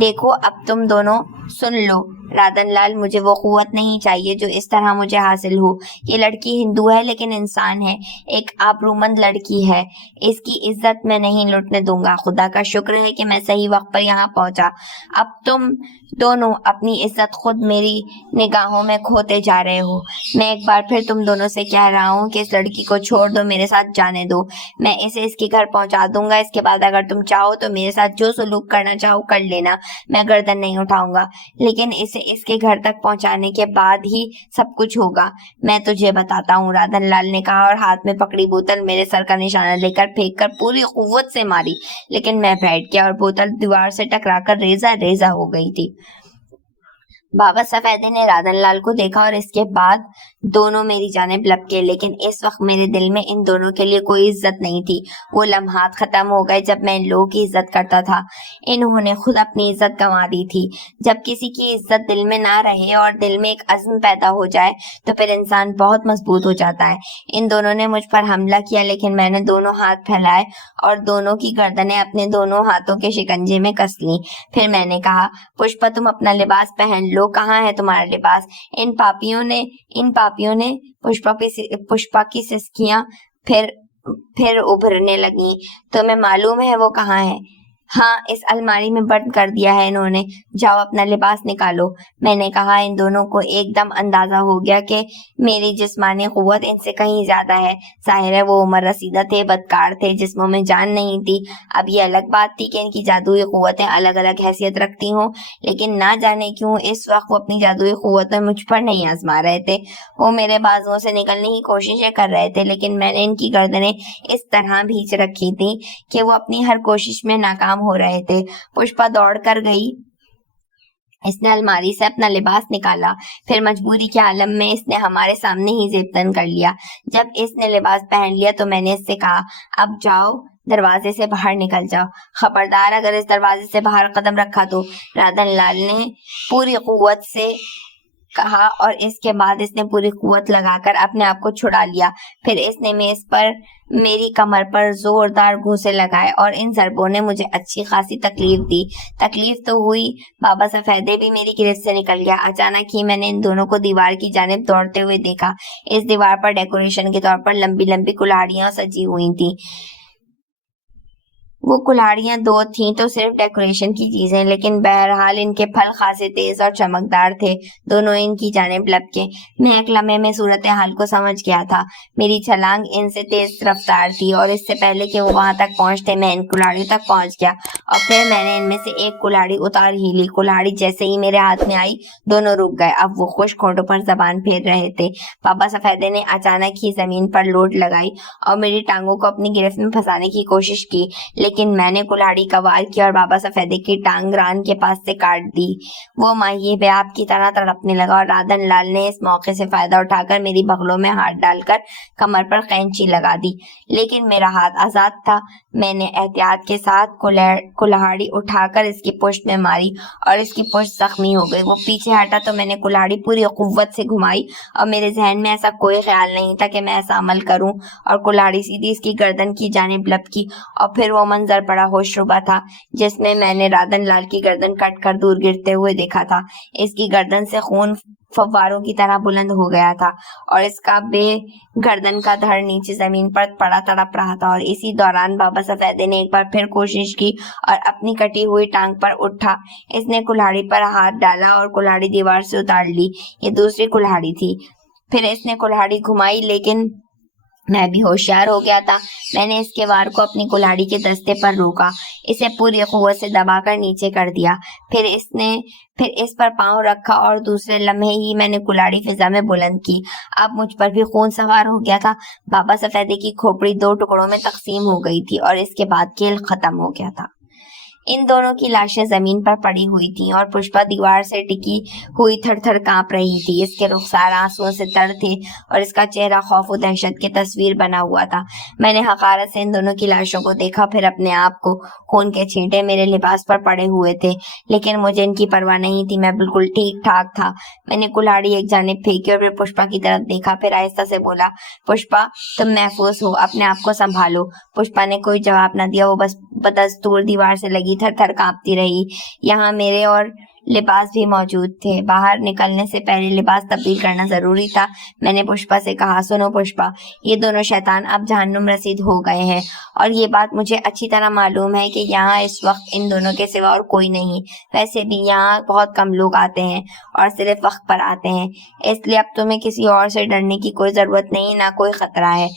دیکھو اب تم دونوں سن لو رادن لال, مجھے وہ قوت نہیں چاہیے جو اس طرح مجھے حاصل ہو. یہ لڑکی ہندو ہے لیکن انسان ہے, ایک آبرومند لڑکی ہے. اس کی عزت میں نہیں لوٹنے دوں گا. خدا کا شکر ہے کہ میں صحیح وقت پر یہاں پہنچا. اب تم دونوں اپنی عزت خود میری نگاہوں میں کھوتے جا رہے ہو. میں ایک بار پھر تم دونوں سے کہہ رہا ہوں کہ اس لڑکی کو چھوڑ دو, میرے ساتھ جانے دو. میں اسے اس کے گھر پہنچا دوں گا. اس کے بعد اگر تم چاہو تو میرے ساتھ جو سلوک کرنا چاہو کر لینا, میں گردن نہیں اٹھاؤں گا, لیکن اسے اس کے گھر تک پہنچانے کے بعد ہی سب کچھ ہوگا. میں تجھے بتاتا ہوں, رادن لال نے کہا, اور ہاتھ میں پکڑی بوتل میرے سر کا نشانہ لے کر پھینک کر پوری قوت سے ماری, لیکن میں بیٹھ گیا اور بوتل دیوار سے ٹکرا کر ریزہ ریزہ ہو گئی تھی. بابا سفیدے نے رادن لال کو دیکھا اور اس کے بعد دونوں میری جانب لپکے, لیکن اس وقت میرے دل میں ان دونوں کے لیے کوئی عزت نہیں تھی. وہ لمحات ختم ہو گئے جب میں ان لوگوں کی عزت کرتا تھا. انہوں نے خود اپنی عزت گنوا دی تھی. جب کسی کی عزت دل میں نہ رہے اور دل میں ایک عزم پیدا ہو جائے تو پھر انسان بہت مضبوط ہو جاتا ہے. ان دونوں نے مجھ پر حملہ کیا, لیکن میں نے دونوں ہاتھ پھیلائے اور دونوں کی گردنیں اپنے دونوں ہاتھوں کے شکنجے میں کس لیں. پھر میں نے کہا, پشپا تم اپنا لباس پہن لو, کہاں ہے تمہارا لباس؟ ان پاپیوں نے پشپا کی سسکیاں پھر ابھرنے لگیں. تمہیں معلوم ہے وہ کہاں ہے؟ ہاں اس الماری میں بند کر دیا ہے انہوں نے، جاؤ اپنا لباس نکالو۔ میں نے کہا ان دونوں کو ایک دم اندازہ ہو گیا کہ میری جسمانی قوت ان سے کہیں زیادہ ہے۔ ظاہر ہے وہ عمر رسیدہ تھے، بدکار تھے، جسموں میں جان نہیں تھی۔ اب یہ الگ بات تھی کہ ان کی جادوئی قوتیں الگ الگ حیثیت رکھتی ہوں، لیکن نہ جانے کیوں اس وقت وہ اپنی جادوئی قوتیں مجھ پر نہیں آزما رہے تھے۔ وہ میرے بازوؤں سے نکلنے کی کوششیں کر رہے تھے، لیکن میں نے ان کی گردنیں اس طرح بھینچ رکھی تھی کہ وہ اپنی ہر کوشش میں ناکام ہو رہے تھے۔ پشپا دوڑ کر گئی، اس نے الماری سے اپنا لباس نکالا، پھر مجبوری کے عالم میں اس نے ہمارے سامنے ہی زیبتن کر لیا۔ جب اس نے لباس پہن لیا تو میں نے اس سے کہا اب جاؤ دروازے سے باہر نکل جاؤ، خبردار اگر اس دروازے سے باہر قدم رکھا تو۔ رادن لال نے پوری قوت سے کہا اور اس کے بعد اس نے پوری قوت لگا کر اپنے آپ کو چھڑا لیا۔ پھر اس نے میز پر میری کمر پر زوردار گھوسے لگائے اور ان ضربوں نے مجھے اچھی خاصی تکلیف دی۔ تکلیف تو ہوئی، بابا سفیدے بھی میری گرفت سے نکل گیا۔ اچانک ہی میں نے ان دونوں کو دیوار کی جانب دوڑتے ہوئے دیکھا۔ اس دیوار پر ڈیکوریشن کے طور پر لمبی لمبی کلاڑیاں سجی ہوئی تھیں۔ وہ کلاڑیاں دو تھیں تو صرف ڈیکوریشن کی چیزیں، لیکن بہرحال ان کے پھل خاصے تیز اور چمکدار تھے، دونوں ان کی جانب لپکے۔ میں ایک لمحے میں صورتحال کو سمجھ گیا تھا۔ میری چھلانگ ان سے تیز رفتار تھی اور اس سے پہلے کہ وہ وہاں تک پہنچتے میں ان کلاڑیوں تک پہنچ گیا اور پھر میں نے ان میں سے ایک کلاڑی اتار ہی لی۔ کلاڑی جیسے ہی میرے ہاتھ میں آئی دونوں رک گئے، اب وہ خشک ہونٹوں پر زبان پھیر رہے تھے۔ بابا سفیدے نے اچانک ہی زمین پر لوٹ لگائی اور میری ٹانگوں کو اپنی گرفت میں پھنسانے کی کوشش کی، لیکن میں نے کلاڑی کا وار کیا اور بابا سفیدے کی ٹانگ ران کے پاس سے کاٹ دی۔ وہ ماہی بیاب کی طرح تڑپنے لگا اور رادن لال نے اس موقع سے فائدہ اٹھا کر میری بغلوں میں ہاتھ ڈال کر کمر پر قینچی لگا دی، لیکن میرا ہاتھ آزاد تھا۔ میں نے احتیاط کے ساتھ کلاڑی اٹھا کر اس کی پشت میں ماری اور اس کی پشت زخمی ہو گئی۔ وہ پیچھے ہٹا تو میں نے کلاڑی پوری قوت سے گھمائی اور میرے ذہن میں ایسا کوئی خیال نہیں تھا کہ میں ایسا عمل کروں، اور کلاڑی سیدھی اس کی گردن کی جانب لپکی اور پھر وہ منظر بڑا ہوشربا تھا جس میں نے رادن لال کی گردن کٹ کر دور گرتے ہوئے دیکھا تھا۔ اس کی گردن سے خون فواروں کی طرح بلند ہو گیا تھا اور اس کا بے گردن کا دھڑ نیچے زمین پر پڑا تڑپ رہا تھا، اور اسی دوران بابا سفیدے نے ایک بار پھر کوشش کی اور اپنی کٹی ہوئی ٹانگ پر اٹھا۔ اس نے کلاڑی پر ہاتھ ڈالا اور کلاڑی دیوار سے اتار لی۔ یہ دوسری کلاڑی تھی۔ پھر اس نے کلاڑی گھمائی، لیکن میں بھی ہوشیار ہو گیا تھا۔ میں نے اس کے وار کو اپنی کلاڑی کے دستے پر روکا، اسے پوری قوت سے دبا کر نیچے کر دیا، پھر اس پر پاؤں رکھا اور دوسرے لمحے ہی میں نے کلاڑی فضا میں بلند کی۔ اب مجھ پر بھی خون سوار ہو گیا تھا۔ بابا سفیدے کی کھوپڑی دو ٹکڑوں میں تقسیم ہو گئی تھی اور اس کے بعد کھیل ختم ہو گیا تھا۔ ان دونوں کی لاشیں زمین پر پڑی ہوئی تھیں اور پشپا دیوار سے ٹکی ہوئی تھر تھر کانپ رہی تھی۔ اس کے رخسار آنسوؤں سے تر تھے اور اس کا چہرہ خوف و دہشت کی تصویر بنا ہوا تھا۔ میں نے حقارت سے ان دونوں کی لاشوں کو دیکھا، پھر اپنے آپ کو۔ خون کے چھینٹے میرے لباس پر پڑے ہوئے تھے، لیکن مجھے ان کی پرواہ نہیں تھی، میں بالکل ٹھیک ٹھاک تھا۔ میں نے کلاڑی ایک جانب پھینکی اور پھر پشپا کی طرف دیکھا، پھر آہستہ سے بولا، پشپا تم محفوظ ہو، اپنے آپ کو سنبھالو۔ پشپا نے کوئی جواب نہ دیا، وہ بس بدستور دیوار سے لگی تھر تھر کانپتی رہی۔ یہاں میرے اور لباس بھی موجود تھے۔ باہر نکلنے سے پہلے لباس تبدیل کرنا ضروری تھا۔ میں نے پشپا سے کہا، سنو پشپا، یہ دونوں شیطان اب جہنم رسید ہو گئے ہیں، اور یہ بات مجھے اچھی طرح معلوم ہے کہ یہاں اس وقت ان دونوں کے سوا اور کوئی نہیں۔ ویسے بھی یہاں بہت کم لوگ آتے ہیں اور صرف وقت پر آتے ہیں، اس لیے اب تمہیں کسی اور سے ڈرنے کی کوئی ضرورت نہیں، نہ کوئی خطرہ ہے۔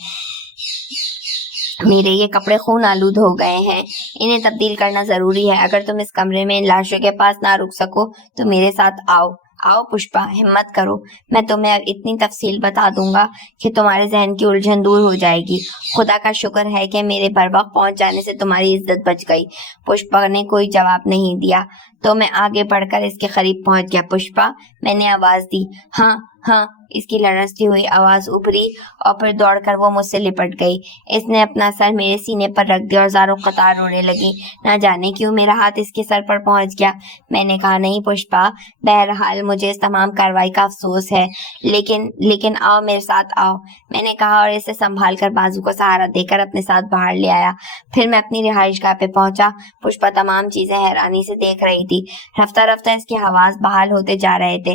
میرے یہ کپڑے خون آلود ہو گئے ہیں، انہیں تبدیل کرنا ضروری ہے۔ اگر تم اس کمرے میں ان لاشوں کے پاس نہ رک سکو تو میرے ساتھ آؤ۔ آؤ پشپا، ہمت کرو، میں تمہیں اب اتنی تفصیل بتا دوں گا کہ تمہارے ذہن کی الجھن دور ہو جائے گی۔ خدا کا شکر ہے کہ میرے بر وقت پہنچ جانے سے تمہاری عزت بچ گئی۔ پشپا نے کوئی جواب نہیں دیا تو میں آگے بڑھ کر اس کے قریب پہنچ گیا۔ پشپا، میں نے آواز دی۔ ہاں ہاں، اس کی لرزتی ہوئی آواز ابھری اور پھر دوڑ کر وہ مجھ سے لپٹ گئی۔ اس نے اپنا سر میرے سینے پر رکھ دیا اور زاروں قطار رونے لگی۔ نہ جانے کیوں میرا ہاتھ اس کے سر پر پہنچ گیا۔ میں نے کہا، نہیں پشپا، بہرحال مجھے اس تمام کارروائی کا افسوس ہے، لیکن آؤ میرے ساتھ آؤ۔ میں نے کہا اور اسے سنبھال کر بازو کو سہارا دے کر اپنے ساتھ باہر لے آیا۔ پھر میں اپنی رہائش گاہ پہ پہنچا۔ پشپا تمام چیزیں حیرانی سے دیکھ رہی تھی۔ رفتہ رفتہ اس کے حواس بحال ہوتے جا رہے تھے۔